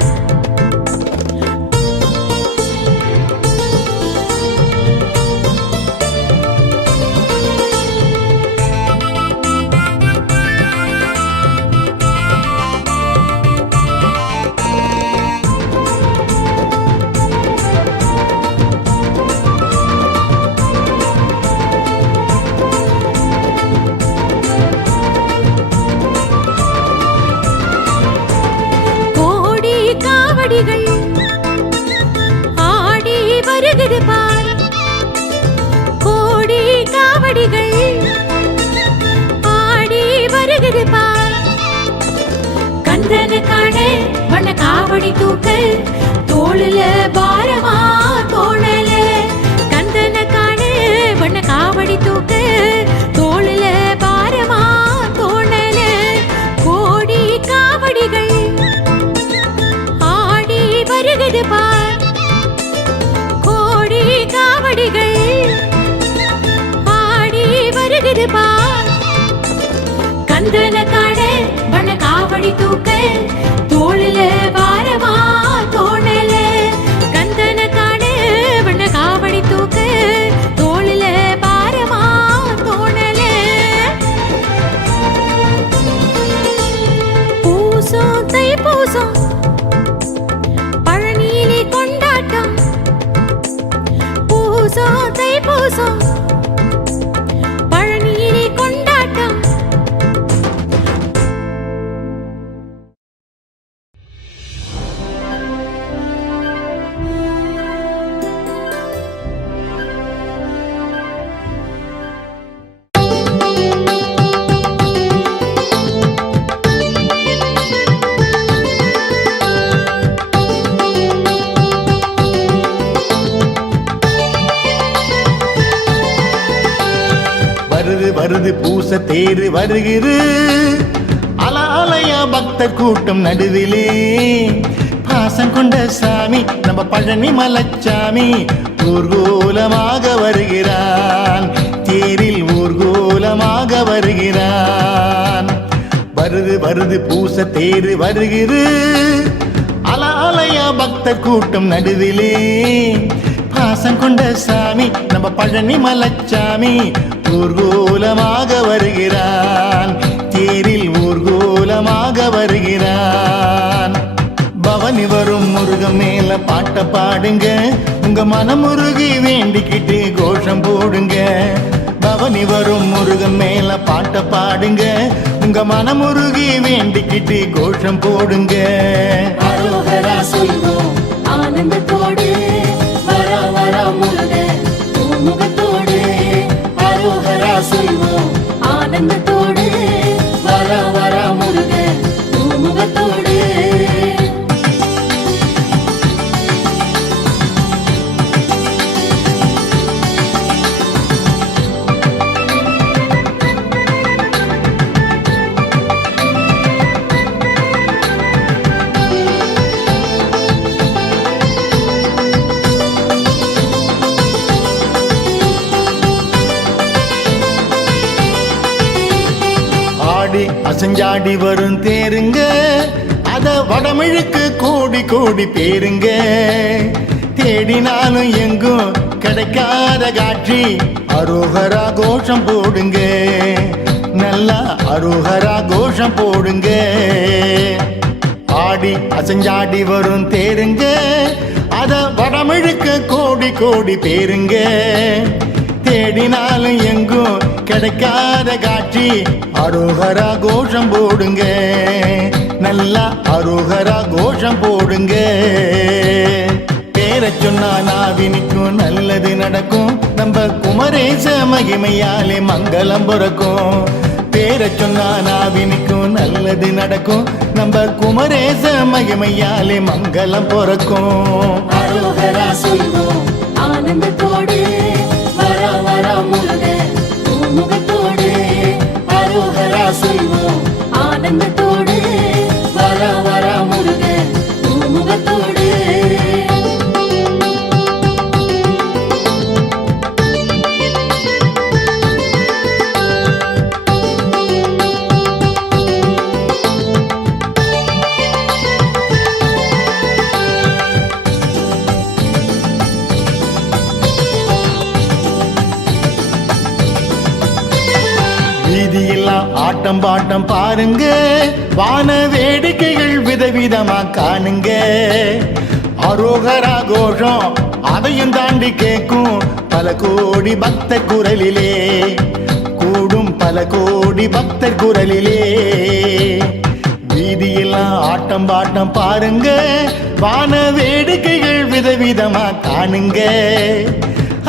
கோடி காவடிகள் ஆடி வருகிறது பார். கோடி காவடிகள் ஆடி வருகிறது பார். கந்தன காண வண்ண காவடி தூக்க தோளுல பாரமா தோணல. கந்தன காண வண்ண காவடி தூக்க தோளுல பாரமா தோணல. கோடி காவடிகள் ஆடி வருகிறது பார். கோடி காவடிகள் ஆடி வருகிறது பார். கந்தன காண வண்ண காவடி தூக்க தோளுல பாரமா தோணல. கந்தன காண வண்ண காவடி தூக்க தோளுல பாரமா தோணல. பூசம் தைப்பூசம் பழனியிலே கொண்டாட்டம். பூசம் தைப்பூசம் பழனியிலே கொண்டாட்டம். வருது வருது பூச தேரு வருகிறு அலாலயா பக்தர் கூட்டம் நடுவிலே. பாசம் கொண்ட சாமி நம்ம பழனி மலைச்சாமி ஊர்கோலமாக வருகிறான். தேரில் ஊர்கோலமாக வருகிறான். வருது வருது பூச தேரு வருகிறு அலாலயா பக்தர் கூட்டம் நடுவிலே. பாசம் கொண்ட சாமி நம்ம பழனி மலைச்சாமி ஊர்கோலமாக வருகிறான். தேரில் ஊர்கோலமாக வருகிறான். பவனி வரும் முருகன் மேல பாட்ட பாடுங்க. உங்க மனமுருகி வேண்டிக்கிட்டு கோஷம் போடுங்க. பவனி வரும் முருகன் மேல பாட்ட பாடுங்க. உங்க மனமுருகி வேண்டிக்கிட்டு கோஷம் போடுங்க. அரோகரா சொல்வோம் ஆனந்தத்தோடு வரா வரா முருகன் பூமுகத்தோடு. அரோகரா சொல்வோம் ஆனந்தத்தோடு வர வர முருக பூமுகத்தோடு. ஆடி அசஞ்சாடி வரும் தேருங்க, அத வடமிழுக்கு கோடி கோடி பேருங்க. தேடினாலும் எங்கும் கிடைக்காத காட்சி, அரோகரா கோஷம் போடுங்க, நல்லா அரோகரா கோஷம் போடுங்க. ஆடி அசஞ்சாடி வரும் தேருங்க, அத வடமிழுக்கு கோடி கோடி பேருங்க. தேடினாலும் எங்கும் கிடைக்காத காட்சி, அரோகரா கோஷம் போடுங்க, நல்லா அரோகரா கோஷம் போடுங்க. பேரை சொன்னா நாவினிக்கும் நல்லது நடக்கும், நம்ம குமரேச மகிமையாலே மங்களம் பிறக்கும். பேரை சொன்னா நாவினிக்கும் நல்லது நடக்கும், நம்ம குமரேச மகிமையாலே மங்களம் பிறக்கும். அரோகரா சொல்வோம் ஆனந்தத்தோடு வர வர முருக பூமுகத்தோடு. அரோகரா சொல்வோம் ஆனந்தத்தோடு வர வர முருக பூமுகத்தோடு. வீதியெல்லாம் ஆட்டம் பாட்டம் பாருங்க, வான வேடிக்கைகள் விதவிதமா காணுங்க. அரோகரா கோஷம் அதையும் தாண்டி கேட்கும் பல கோடி பக்தர் குரலிலே, கூடும் பல கோடி பக்தர் குரலிலே. வீதியெல்லாம் ஆட்டம் பாட்டம் பாருங்க, வான வேடிக்கைகள் விதவிதமா காணுங்க.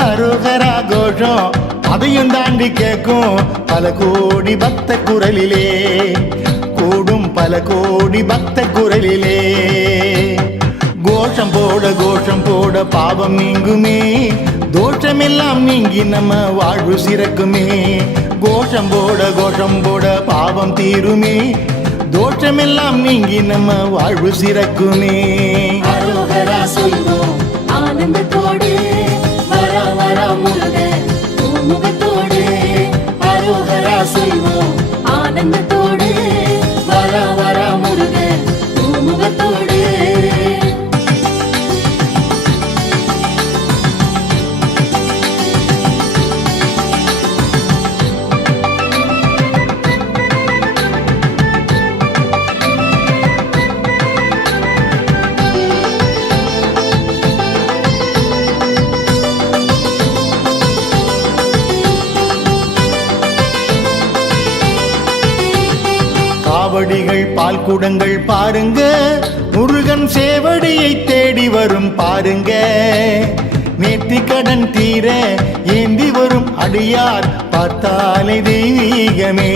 அரோகரா கோஷம் அதையும் தாண்டி கேட்கும் பல கோடி பக்த குரலிலே, கூடும் பல கோடி பக்த குரலிலே. கோஷம் போட பாவம் நீங்குமே, தோஷமெல்லாம் நீங்கி நம்ம வாழ்வு சிறக்குமே. கோஷம் போட பாவம் தீருமே, தோஷமெல்லாம் நீங்கி நம்ம வாழ்வு சிறக்குமே. அரோகரா சொல்வோம் ஆனந்தத்தோடு வர வர முருக பூமுகத்தோடு. அரோகரா சொல்வோம் ஆனந்தத்தோடு வர வர முருக பூமுகத்தோடு. காவடிகள் பால் குடங்கள் பாருங்க, முருகன் சேவடியை தேடி வரும் பாருங்க. நேர்த்தி கடன் தீர ஏந்தி வரும் அடியார் பார்த்தாலே தெய்வீகமே,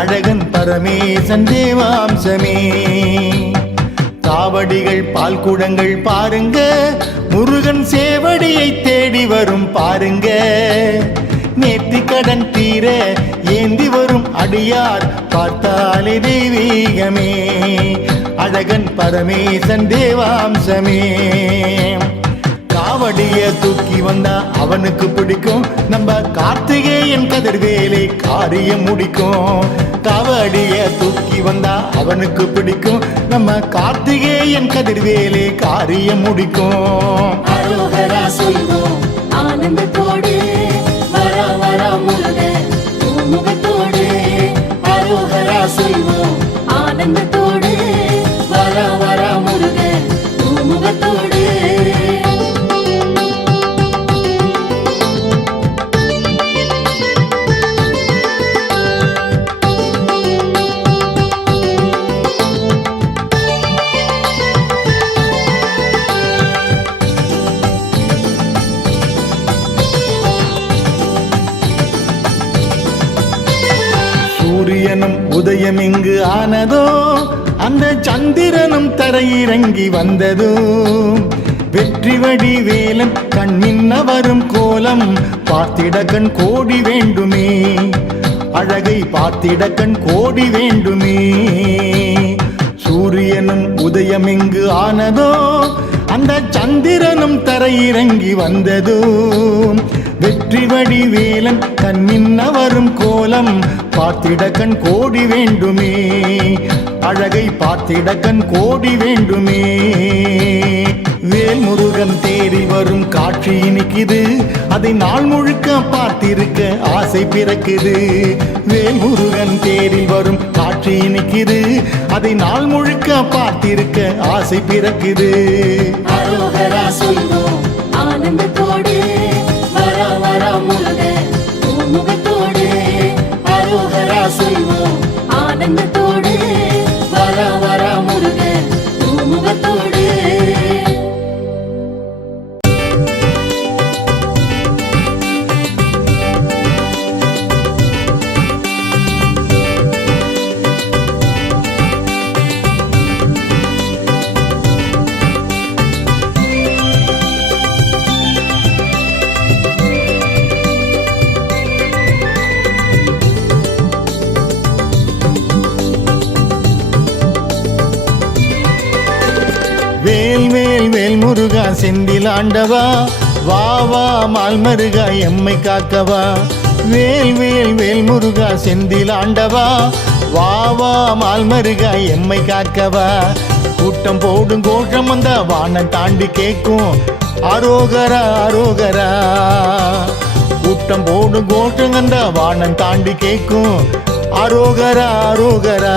அழகன் பரமேசன் தேவாம்சமே. காவடிகள் பால் குடங்கள் பாருங்க, முருகன் சேவடியை தேடி வரும் பாருங்க. நேர்த்தி கடன் தீர ஏந்தி வரும் அடியார் பார்த்தாலே தெய்வீகமே, அழகன் பரமேசன் தேவாம்சமே. காவடிய தூக்கி வந்தா அவனுக்கு பிடிக்கும், நம்ம கார்த்திகேயன் கதிர்வேலை காரியம் முடிக்கும். காவடிய தூக்கி வந்தா அவனுக்கு பிடிக்கும், நம்ம கார்த்திகேயன் கதிர்வேலை காரியம் முடிக்கும். அரோகரா சொல்வோம் ஆனந்தத்தோடு வர வர முருக பூமுகத்தோடு. அரோகரா சொல்வோம் ஆனந்தத்தோடு வர வர முருக பூமுகத்தோடு. சூரியனும் உதயம் இங்கு ஆனதோ அந்த சந்திரனும் தரையிறங்கி வந்ததோ வெற்றி வடி வேலன் கண் மின்ன வரும் கோலம் பார்த்திட கண் கோடி வேண்டுமே அழகை பார்த்திட கண் கோடி வேண்டுமே சூரியனும் உதயம் இங்கு ஆனதோ அந்த சந்திரனும் தரையிறங்கி வந்ததோ வெற்றி வடி வேலன் கண் மின்ன வரும் கோலம் பார்த்திட கண் கோடி வேண்டுமே அழகை பார்த்திட கண் கோடி வேண்டுமே வேல்முருகன் தேரில் வரும் காட்சி இனிக்குது அதை நாள் முழுக்க பார்த்திருக்க ஆசை பிறக்குது வேல்முருகன் தேரில் வரும் காட்சி இனிக்குது அதை நாள் முழுக்க பார்த்திருக்க ஆசை பிறக்குது அரோகரா சொல்வோம் ஆனந்தத்தோடு வரா வரா முருகன் முகத்தோடு அரோகரா சொல்வோம் ஆனந்தத்தோடு வரா வரா முருகன் முகத்தோடு வேல் வேல் வேல் முருகா செந்தில் ஆண்டவா வா வா மால்மருகா எம்மை காக்கவா வேல் வேல் வேல் முருகா செந்தில் ஆண்டவா வா வா மால்மருகா எம்மை காக்கவா கூட்டம் போடும் கோஷம் வந்த வானம் தாண்டி கேட்கும் அரோகரா அரோகரா கூட்டம் போடும் கோஷம் வந்த வானம் தாண்டி கேட்கும் அரோகரா அரோகரா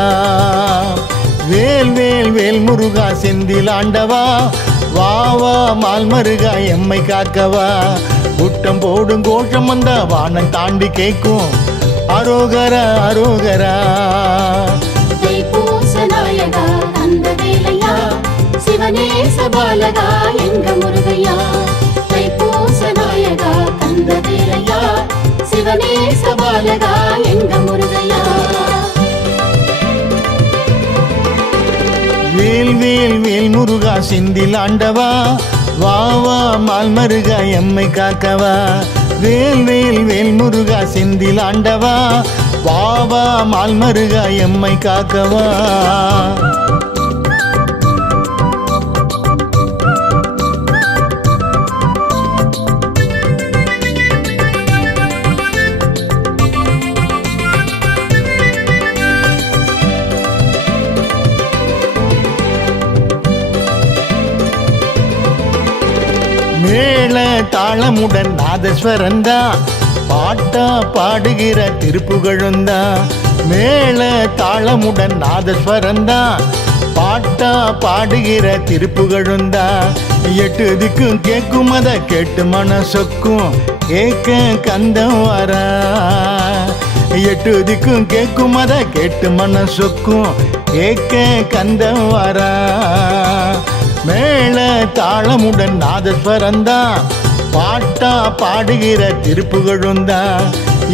வேல் வேல் வேல் முருகா செந்தில் ஆண்டவா வா வா மால்மருகா எம்மை காக்கவா கூட்டம் போடும் கோஷம் வந்த வானம் தாண்டி கேட்கும் அரோகரா அரோகரா தைப்பூச நாயகா அந்த வேலையா சிவனே சபாலகா எங்க முருகையா தைப்பூச நாயகா அந்த வேலையா சிவனே சபாலகா எங்க முருகையா வேல் வேல் வேல் முருகா செந்தில் ஆண்டவா வா வா மால்மருகா எம்மை காக்கவா வேல் வேல் வேல் முருகா செந்தில் ஆண்டவா வா வா மால்மருகா எம்மை காக்கவா மேள தாளமுடன் நாதஸ்வரந்தா பாட்டா பாடுகிற திருப்புகழுந்தா மேள தாளமுடன் நாதஸ்வரந்தா பாட்டா பாடுகிற திருப்புகழுந்தா எட்டு திக்கும் கேட்கும் அத கேட்டு மனசொக்கும் கேட்க கந்தம் வரா எட்டு திக்கும் கேட்கும் அத கேட்டு மனசொக்கும் கேட்க கந்தம் வரா மேள தாளமுடன் நாதஸ்வரந்தா பாட்டா பாடுகிற திருப்புகழுந்தா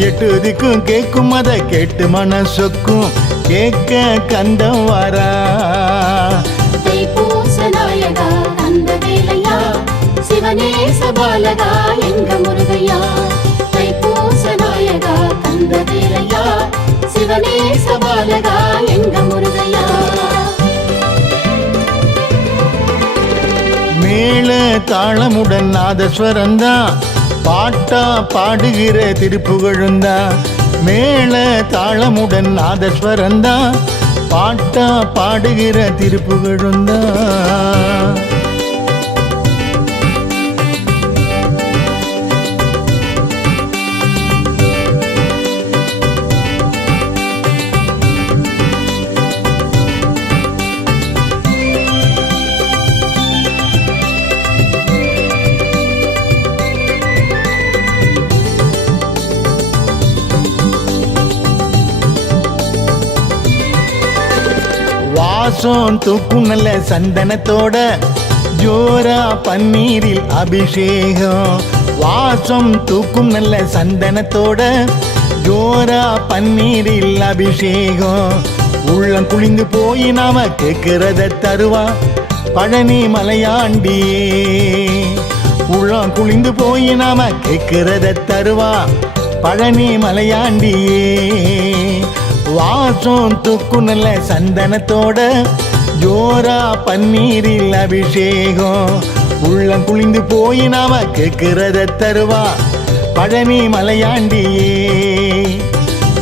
எட்டு திக்கும் கேட்கும் அத கேட்டு மனசொக்கும் கேட்க கந்தம் வரா தைப்பூச நாயகா அந்த வேலையா சிவனே சபாலகா எங்க முருகையா தைப்பூச நாயகா அந்த வேலையா சிவனே சபாலகா எங்க முருகையா மேள தாளமுடன் நாதஸ்வரந்தா பாட்டா பாடுகிற திருப்புகழுந்தா மேள தாளமுடன் நாதஸ்வரந்தா பாட்டா பாடுகிற திருப்புகழுந்தா வாசம் தூக்கும் நல்ல சந்தனத்தோட ஜோரா பன்னீரில் அபிஷேகம் வாசம் தூக்கும் நல்ல சந்தனத்தோட ஜோரா பன்னீரில் அபிஷேகம் உள்ளம் குளிந்து போய் நாம கேட்கிறத தருவா பழனி மலையாண்டியே. உள்ளம் குளிந்து போய் நாம கேட்கிறத தருவா பழனி மலையாண்டியே. வாசம் தூக்கு நல்ல சந்தனத்தோட ஜோரா பன்னீரில் அபிஷேகம் உள்ளம் குளிந்து போய் நாம கேட்கிறத தருவா பழனி மலையாண்டியே.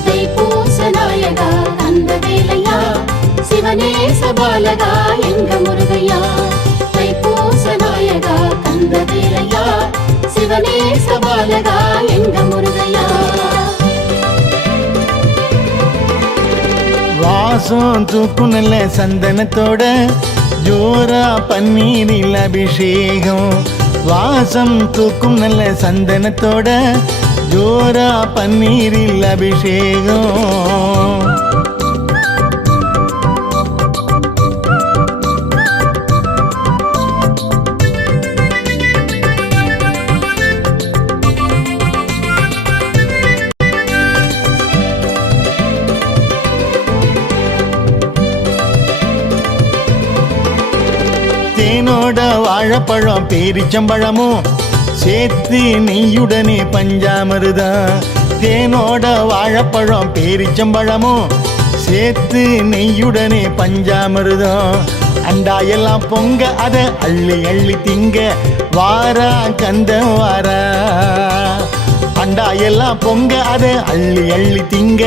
தைப்பூச நாயகா அந்த வேலையா சிவனே சபாலகா எங்க முருகையா. தைப்பூச நாயகா அந்த வேலையா சிவனே சபாலகா எங்க முருகையா. வாசம் தூக்கு நல்ல சந்தனத்தோட ஜோரா பன்னீரில் அபிஷேகம் வாசம் தூக்கும் நல்ல சந்தனத்தோட ஜோரா பன்னீரில் அபிஷேகம். தேனோட வாழைப்பழம் பேரிச்சம்பழமும் சேர்த்து நெய்யுடனே பஞ்சாமிருதா. தேனோட வாழைப்பழம் பேரிச்சம்பழமும் சேர்த்து நெய்யுடனே பஞ்சாமிருதம். அண்டாயெல்லாம் பொங்க அத அள்ளி அள்ளி திங்க வாரா கந்த வாரா. அண்டாயெல்லாம் பொங்க அத அள்ளி அள்ளி திங்க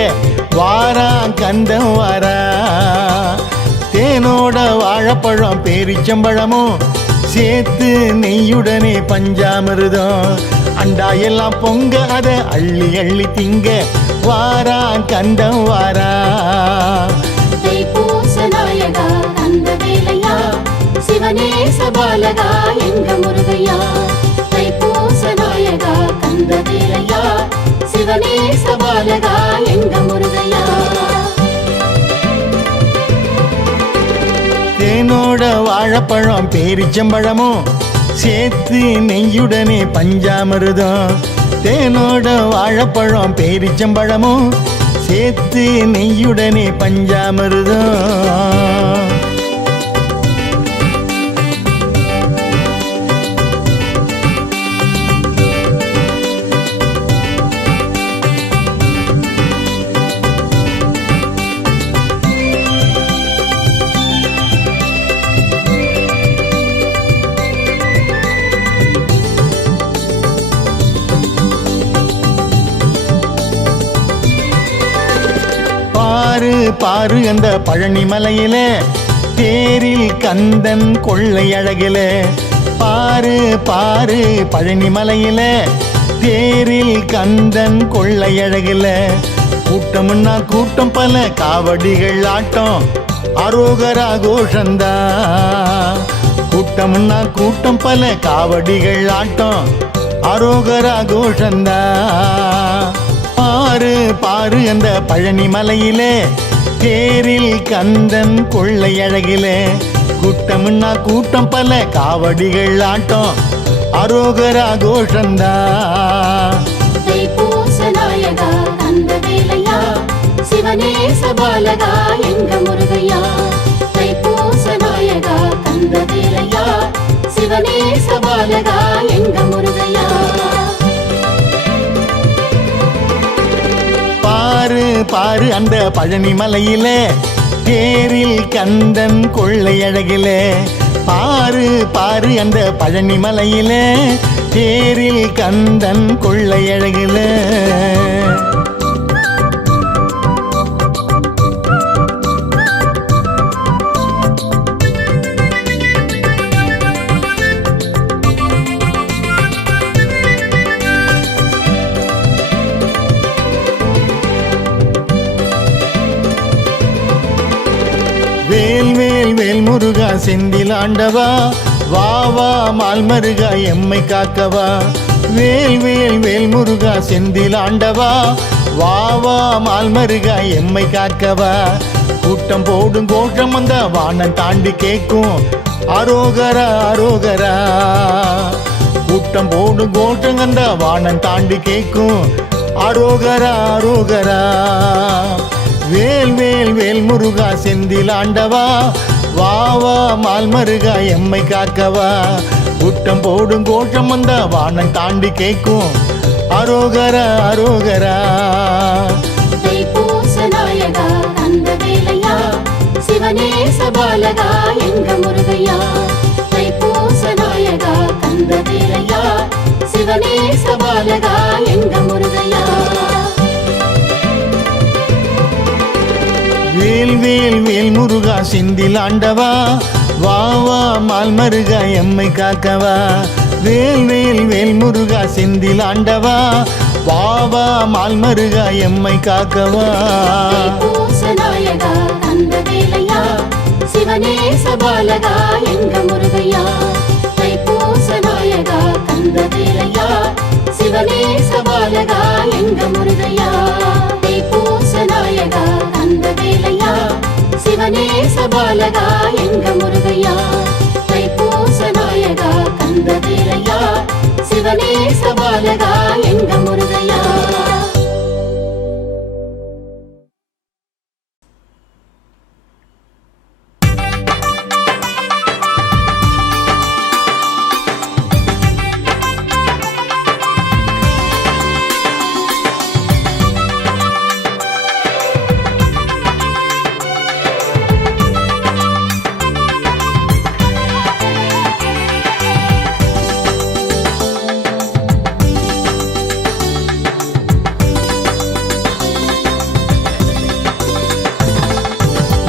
வாரா கந்த வாரா. தேனோட வாழைப்பழம் பேரிச்சம்பழமும் சேர்த்து நெய்யுடனே பஞ்சாமிருதம். அண்டாயெல்லாம் பொங்க அத அள்ளி அள்ளி திங்க வாரா கந்தம் வாரா. தைப்பூச நாயகா அந்த வேலையா சிவனே சபாலகா எங்க முருகையா. தைப்பூச நாயகா அந்த வேலையா சிவனே சபாலகா எங்க முருகையா. தேனோட வாழைப்பழம் பேரிச்சம்பழமும் சேர்த்து நெய்யுடனே பஞ்சாமிருதம். தேனோட வாழைப்பழம் பேரிச்சம்பழமும் சேர்த்து நெய்யுடனே பஞ்சாமிருதம். பாரு பாரு அந்த பழனி மலையில தேரில் கந்தன் கொள்ளை அழகில. பாரு பாரு பழனி மலையில தேரில் கந்தன் கொள்ளை அழகில. கூட்டம்னா கூட்டம் பல காவடிகள் ஆட்டம் அரோகரா கோஷந்தா. கூட்டம்னா கூட்டம் பல காவடிகள் ஆட்டம் அரோகரா கோஷந்தா. பாரு பாரு அந்த பழனி மலையிலே தேரில் கந்தன் கொள்ளை அழகிலே. கூட்டம்னா கூட்டம் பல காவடிகள் ஆட்டம் அரோகரா கோஷந்தா. தைப்பூச நாயகா அந்த வேலையா சிவனே சபாலகா எங்க முருகையா. தைப்பூச நாயகா அந்த வேலையா சிவனே சபாலகா எங்க முருகையா. பாரு பாரு அந்த பழனி மலையில தேரில் கந்தன் கொள்ளை அழகிலே. பாரு பாரு அந்த பழனி மலையில தேரில் கந்தன் கொள்ளை அழகிலே. வேல் வேல் வேல் முருகா செந்தில் ஆண்டவா வா வா மால் மருகா எம்மை காக்கவா. வேல் வேல் வேல் முருகா செந்தில் ஆண்டவா வா வா மால் மருகா எம்மை காக்கவா. கூட்டம் போடும் கோஷம் அந்த வானம் தாண்டி கேட்கும் அரோகரா அரோகரா. கூட்டம் போடும் கோஷம் அந்த வானம் தாண்டி கேட்கும் அரோகரா அரோகரா. வேல் வேல் வேல் முருகா செந்தில் ஆண்டவா, வா வா மால் மருகா எம்மை காக்கவா. கூட்டம் போடும் கோஷம் வந்த வானம் தாண்டி கேட்கும் அரோகரா அரோகரா. தைப்பூச நாயகா கந்த வேலையா, சிவனேச பாலகா எங்க முருகையா. தைப்பூச நாயகா கந்த வேலையா, சிவனேச பாலகா எங்க முருகையா. வேல் வேல் வேல் முருகா செந்தில் ஆண்டவா, வா வா மால் மருகா எம்மை காக்கவா. வேல் வேல் வேல் முருகா செந்தில் ஆண்டவா, வா வா மால் மருகா எம்மை காக்கவா. தைப்பூச நாயகா கந்த வேலையா, சிவனேச பாலகா எங்க முருகையா. தைப்பூச நாயகா கந்த வேலையா, சிவனேச பாலகா எங்க முருகையா. தைப்பூச நாயகா கந்த வேலையா, சிவனேச பாலகா எங்க முருகையா. தைப்பூச நாயகா கந்த வேலையா, சிவனேச பாலகா எங்க முருகையா.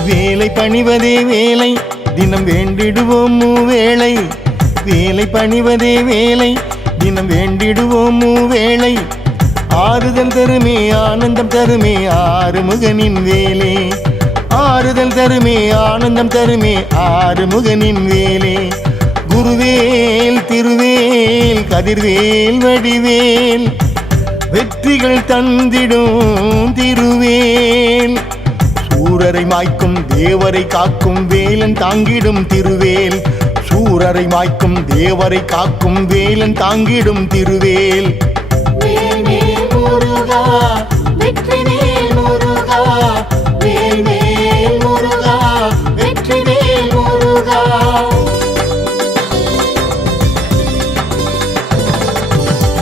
வேலை பணிவதே வேலை, தினம் வேண்டிடுவோம் மூவேளை. வேலை பணிவதே வேலை, தினம் வேண்டிடுவோம் மூவேளை. ஆறுதல் தருமே ஆனந்தம் தருமே ஆறுமுகனின் வேலே. ஆறுதல் தருமே ஆனந்தம் தருமே ஆறுமுகனின் வேலே. குருவேல் திருவேல் கதிர்வேல் வடிவேல், வெற்றிகள் தந்திடும் திருவேல். சூரரை மாய்க்கும் தேவரை காக்கும் வேலன் தாங்கிடும் திருவேல். சூரரை மாய்க்கும் தேவரை காக்கும் வேலன் தாங்கிடும் திருவேல். வேல் வேல் முருகா வெற்றி வேல் முருகா, வேல் வேல் முருகா வெற்றி வேல் முருகா.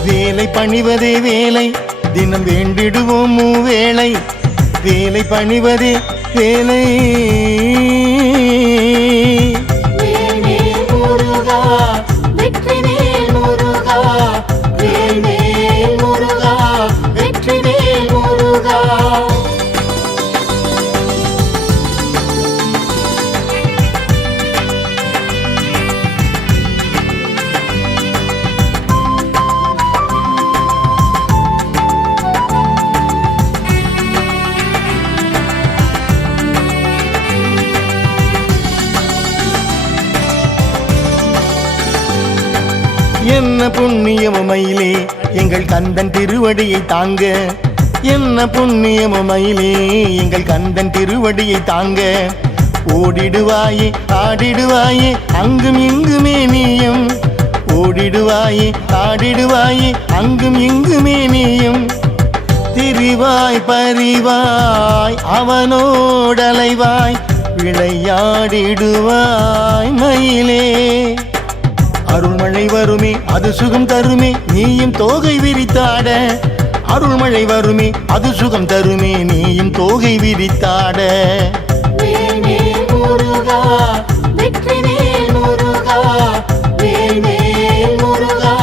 வேலை பணிவதே வேலை, தினம் வேண்டிடுவோம் மூவேளை. வேலை பணிவதே வேலை. வேல் வேல் முருகா வெற்றி வேல் முருகா, வேல் வேல் முருகா வெற்றி வேல் முருகா. என்ன புண்ணியமயிலே எங்கள் கந்தன் திருவடியை தாங்க. என்ன புண்ணியமயிலே எங்கள் கந்தன் திருவடியை தாங்க. ஓடிடுவாயே ஆடிடுவாயே அங்கும் இங்குமே நீயும். ஓடிடுவாயே ஆடிடுவாயே அங்கும் இங்குமே நீயும். திரிவாய் பரிவாய் அவனோடலைவாய், விளையாடிடுவாய் மயிலே. அருள்மழை வருமே அது சுகம் தருமே நீயும் தோகை விரித்தாட. அருள்மழை வருமே அது சுகம் தருமே நீயும் தோகை விரித்தாட. வேல் வேல் முருகா வெற்றி வேல் முருகா, வேல் வேல் முருகா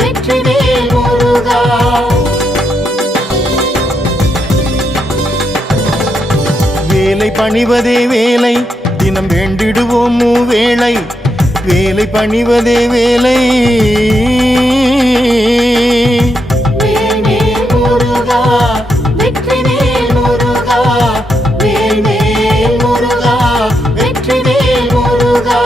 வெற்றி வேல் முருகா. வேலை பணிவதே வேலை, தினம் வேண்டிடுவோம் மூவேளை. வேலை பணிவதே வேலை. வேல் வேல் முருகா வெற்றி வேல் முருகா, வேல் வேல் முருகா வெற்றி வேல் முருகா.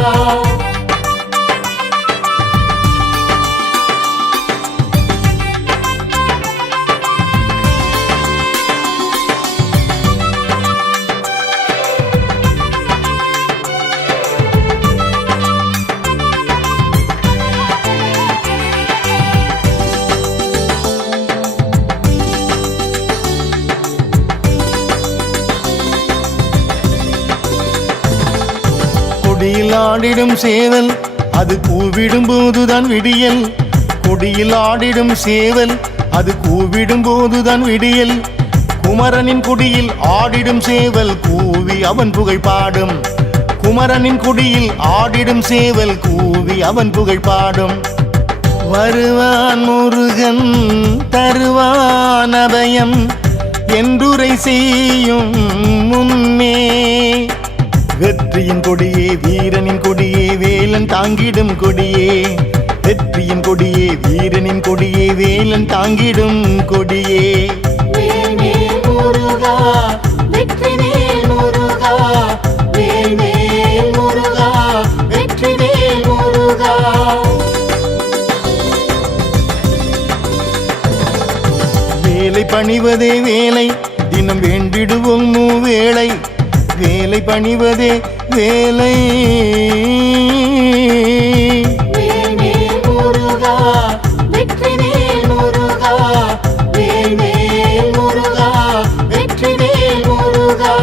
கொடியில் ஆடிடும் சேவல் அது கூவிடும் போதுதான் விடியல். கொடியில் ஆடிடும் சேவல் அது கூவிடும் போதுதான் விடியல். குமரனின் குடியில் ஆடிடும் சேவல் கூவி அவன் புகழ் பாடும். குமரனின் குடியில் ஆடிடும் சேவல் கூவி அவன் புகழ் பாடும். வருவான் முருகன் தருவான் அபயம் என்றுரை செய்யும் முன்னே. வெற்றியின் கொடியே வீரனின் கொடியே வேலன் தாங்கிடும் கொடியே. வெற்றியின் கொடியே வீரனின் கொடியே வேலன் தாங்கிடும் கொடியே. வேல் வேல் முருகா வெற்றிவேல் முருகா வேல் வேல் முருகா வெற்றிவேல் முருகா. வேலை பணிவதே வேலை தினம் வேண்டிடுவோம் மூவேளை. வேலை பணிவதே வேலை. வேல் வேல் முருகா வெற்றிவேல் முருகா வேல் வேல் முருகா வெற்றிவேல் முருகா.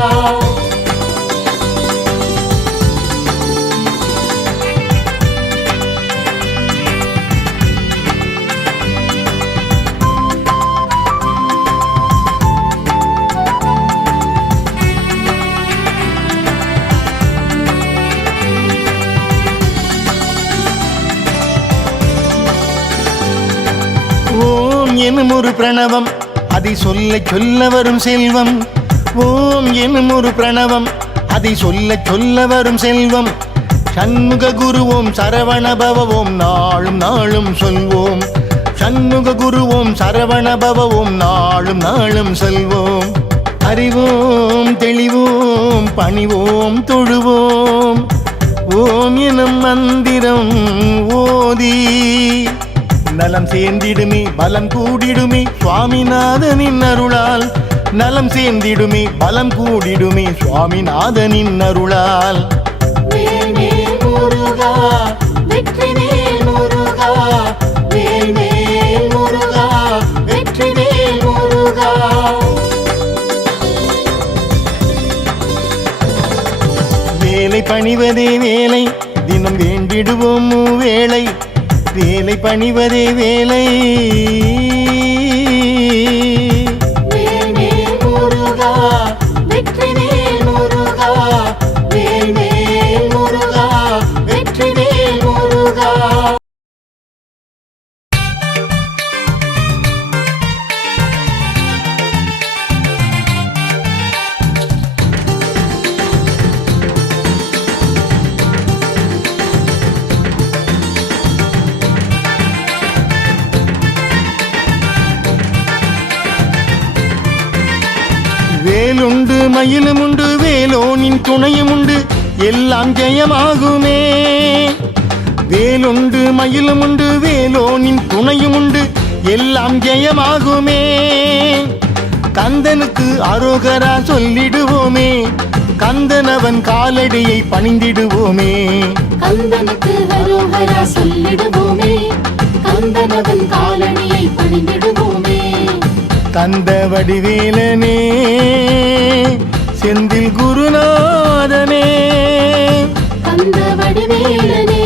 ஓம் எனும் ஒரு பிரணவம் அதை சொல்ல சொல்ல வரும் செல்வம். ஓம் எனும் ஒரு பிரணவம் அதை சொல்ல சொல்ல வரும் செல்வம். சண்முக குருவோம் சரவண பவவோம் நாளும் நாளும் சொல்வோம். சண்முக குருவோம் சரவண பவவோம் நாளும் நாளும் சொல்வோம். அறிவோம் தெளிவோம் பணிவோம் தொழுவோம். ஓம் எனும் மந்திரம் ஓதி நலம் சேர்ந்திடுமே பலம் கூடிடுமே சுவாமிநாதனின் அருளால். நலம் சேர்ந்திடுமே பலம் கூடிடுமே சுவாமிநாதனின் அருளால். வேல் வேல் முருகா வெற்றிவேல் முருகா வேல் வேல் முருகா வெற்றிவேல் முருகா. வேலை பணிவதே வேலை தினம் வேண்டிடுவோம் மூவேளை. வேலை பணிவதே வேலை. வேல் வேல் முருகா வெற்றிவேல் முருகா வேல் வேல் முருகா வெற்றிவேல் முருகா. வேலுண்டு மயிலும் உண்டு வேலோனின் துணையும் உண்டு எல்லாம் ஜெயமாகுமே. வேலுண்டு மயிலும் உண்டு வேலோனின் துணையும் உண்டு எல்லாம் ஜெயமாகுமே. கந்தனுக்கு அரோகரா சொல்லிடுவோமே. கந்தனவன் காலடியை பணிந்திடுவோமே. கந்தனுக்கு அரோகரா சொல்லிடுவோமே. கந்தனவன் காலடியை பணிந்திடுவோமே. கந்த வடிவேலனே செந்தில் குருநாதனே. கந்த வடிவேலனே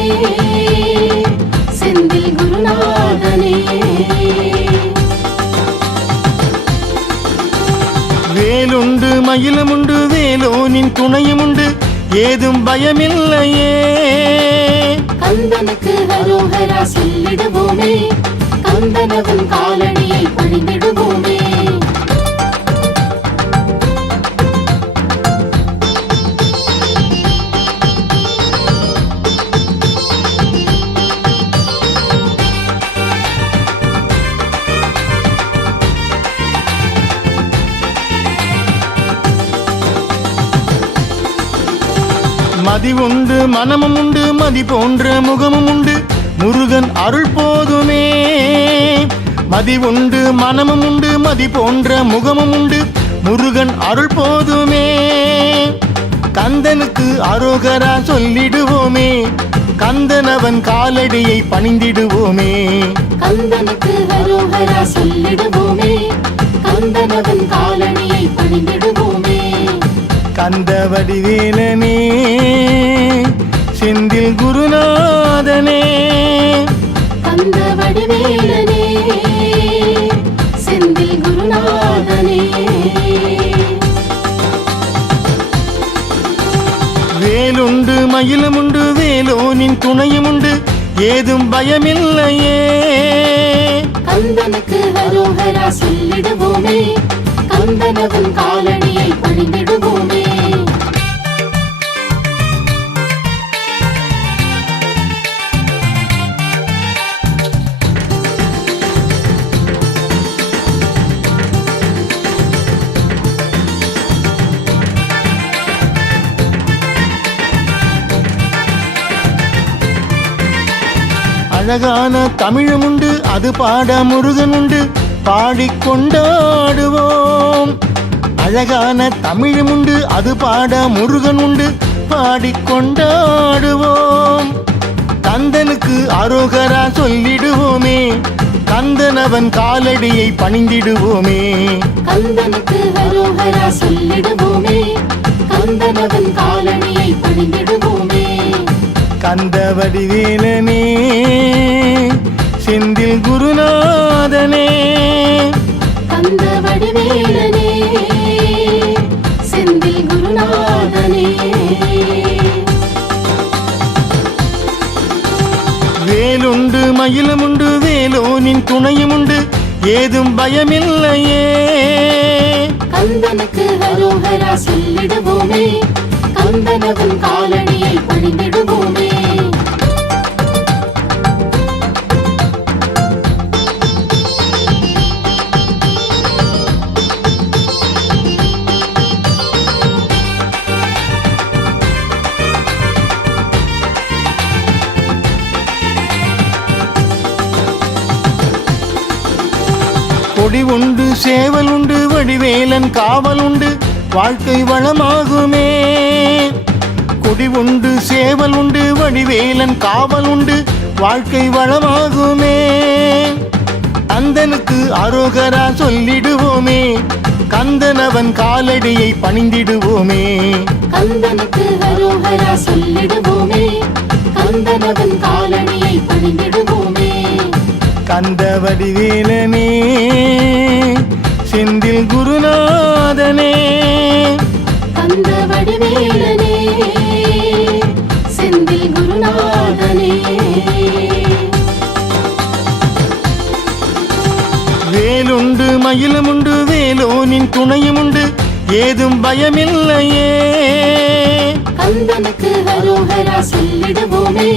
செந்தில் குருநாதனே. வேலுண்டு மயிலும் உண்டு வேலோனின் துணையும் உண்டு ஏதும் பயமில்லையே. கந்தனுக்கு அரோகரா சொல்லிடுவோமே. கந்தனவன் காலடியை பணிந்திடுவோமே. மதி உண்டு மனமும் உண்டு மதி போன்ற முகமும் உண்டு முருகன் அருள் போதுமே. மதி உண்டு மனமும் உண்டு மதி போன்ற முகமும் உண்டு முருகன் அருள் போதுமே. கந்தனுக்கு அரோகரா சொல்லிடுவோமே. கந்தனவன் காலடியை பணிந்திடுவோமே. கந்தனுக்கு அரோகரா சொல்லிடுவோமே. கந்தனவன் காலடியை பணிந்திடுவோமே. கந்த வடிவேலனே மயிலும் உண்டு வேலோனின் துணையும் உண்டு ஏதும் பயமில்லையே கந்தனுக்கு ஹரோஹரா சொல்லிடுவோமே கந்தனவன் காலடியை பணிந்திடுவோமே அழகான தமிழும் உண்டு அது பாட முருகன் உண்டு பாடிக்கொண்டாடுவோம் அழகான தமிழும் உண்டு அது பாட முருகன் உண்டு பாடிக்கொண்டாடுவோம் கந்தனுக்கு அரோகரா சொல்லிடுவோமே கந்தனவன் காலடியை பணிந்திடுவோமே கந்தனுக்கு ஹரோஹரா சொல்லிடுவோமே கந்தனவன் காலடியை பணிந்திடுவோமே கந்த வடிவேலனே செந்தில் குருநாதனே கந்த வடிவேலனே செந்தில் குருநாதனே வேலுண்டு மயிலும் உண்டு வேலோனின் துணையும் உண்டு ஏதும் பயமில்லையே கந்தனுக்கு ஹரோஹரா சொல்லிடுவோமே கந்தனவன் காலடியை பணிந்திடுவோமே கொடி உண்டு சேவல் உண்டு வடிவேலன் காவல் உண்டு வாழ்க்கை வளமாகுமே கொடி உண்டு சேவல் உண்டு வடிவேலன் காவல் உண்டு வாழ்க்கை வளமாகுமே கந்தனுக்கு அரோகரா சொல்லிடுவோமே கந்தனவன் காலடியை பணிந்திடுவோமே கந்தனுக்கு ஹரோஹரா சொல்லிடுவோமே கந்தனவன் காலடியை பணிந்திடுவோமே கந்த வடிவேலனே செந்தில் குருநாதனே கந்த வடிவேலனே செந்தில் குருநாதனே வேலுண்டு மயிலும் உண்டு வேலோனின் துணையும் உண்டு ஏதும் பயமில்லையே கந்தனுக்கு ஹரோஹரா சொல்லிடுவோமே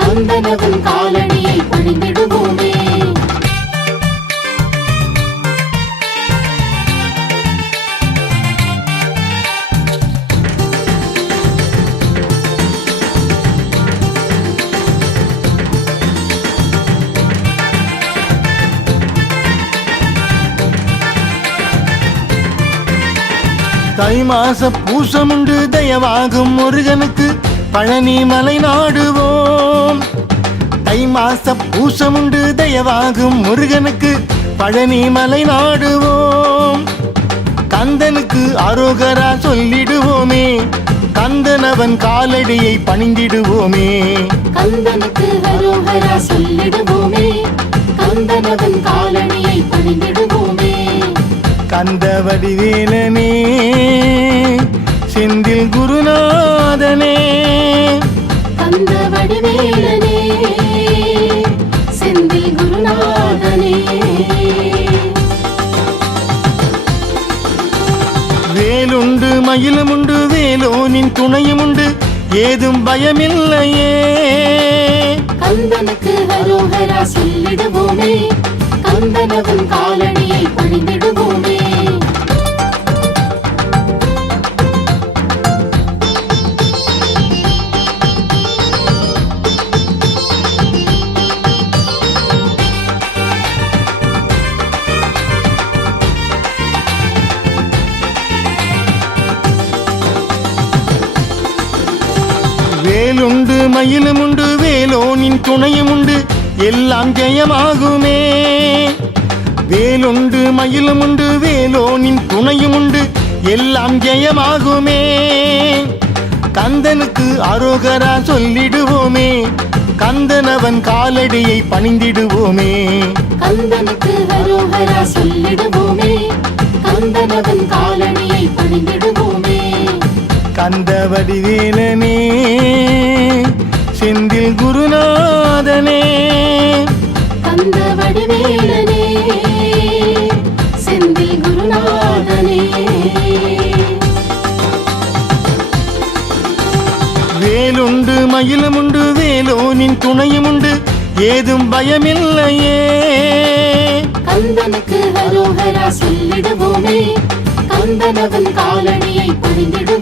கந்தனவன் காலடியை பணிந்திடுவோமே தை மாச பூசமுண்டு தயவாகும் முருகனுக்கு பழனி மலை நாடுவோம் தை மாச பூசமுண்டு தயவாகும் முருகனுக்கு பழனி மலை நாடுவோம் கந்தனுக்கு அரோகரா சொல்லிடுவோமே கந்தனவன் காலடியை பணிந்திடுவோமே கந்தனுக்கு ஹரோஹரா சொல்லிடுவோமே கந்தனவன் காலடியை பணிந்திடுவோமே கந்த வடிவேலனே செந்தில் குருநாதனே கந்த வடிவேலனே செந்தில் குருநாதனே வேலுண்டு மயிலும் உண்டு வேலோனின் துணையும் உண்டு ஏதும் பயமில்லையே கந்தனுக்கு ஹரோஹரா சொல்லிடுவோமே கந்தனவன் காலடியை பணிந்திடுவோமே வேலுண்டு மயிலும் உண்டு வேலோனின் துணையும் உண்டு எல்லாம் ஜெயமாகுமே வேலுண்டு மயிலும் உண்டு வேலோனின் துணையும் உண்டு எல்லாம் ஜெயமாகுமே கந்தனுக்கு அரோகரா சொல்லிடுவோமே கந்தனவன் காலடியை பணிந்திடுவோமே கந்தனுக்கு ஹரோஹரா சொல்லிடுவோமே கந்தனவன் காலடியை பணிந்திடுவோமே கந்த வடிவேலனே மயிலும் உண்டு வேலோனின் துணையும் உண்டு ஏதும் பயமில்லையே கந்தனுக்கு ஹரோஹரா சொல்லிடுவோமே கந்தனவன் காலடியை பணிந்திடுவோமே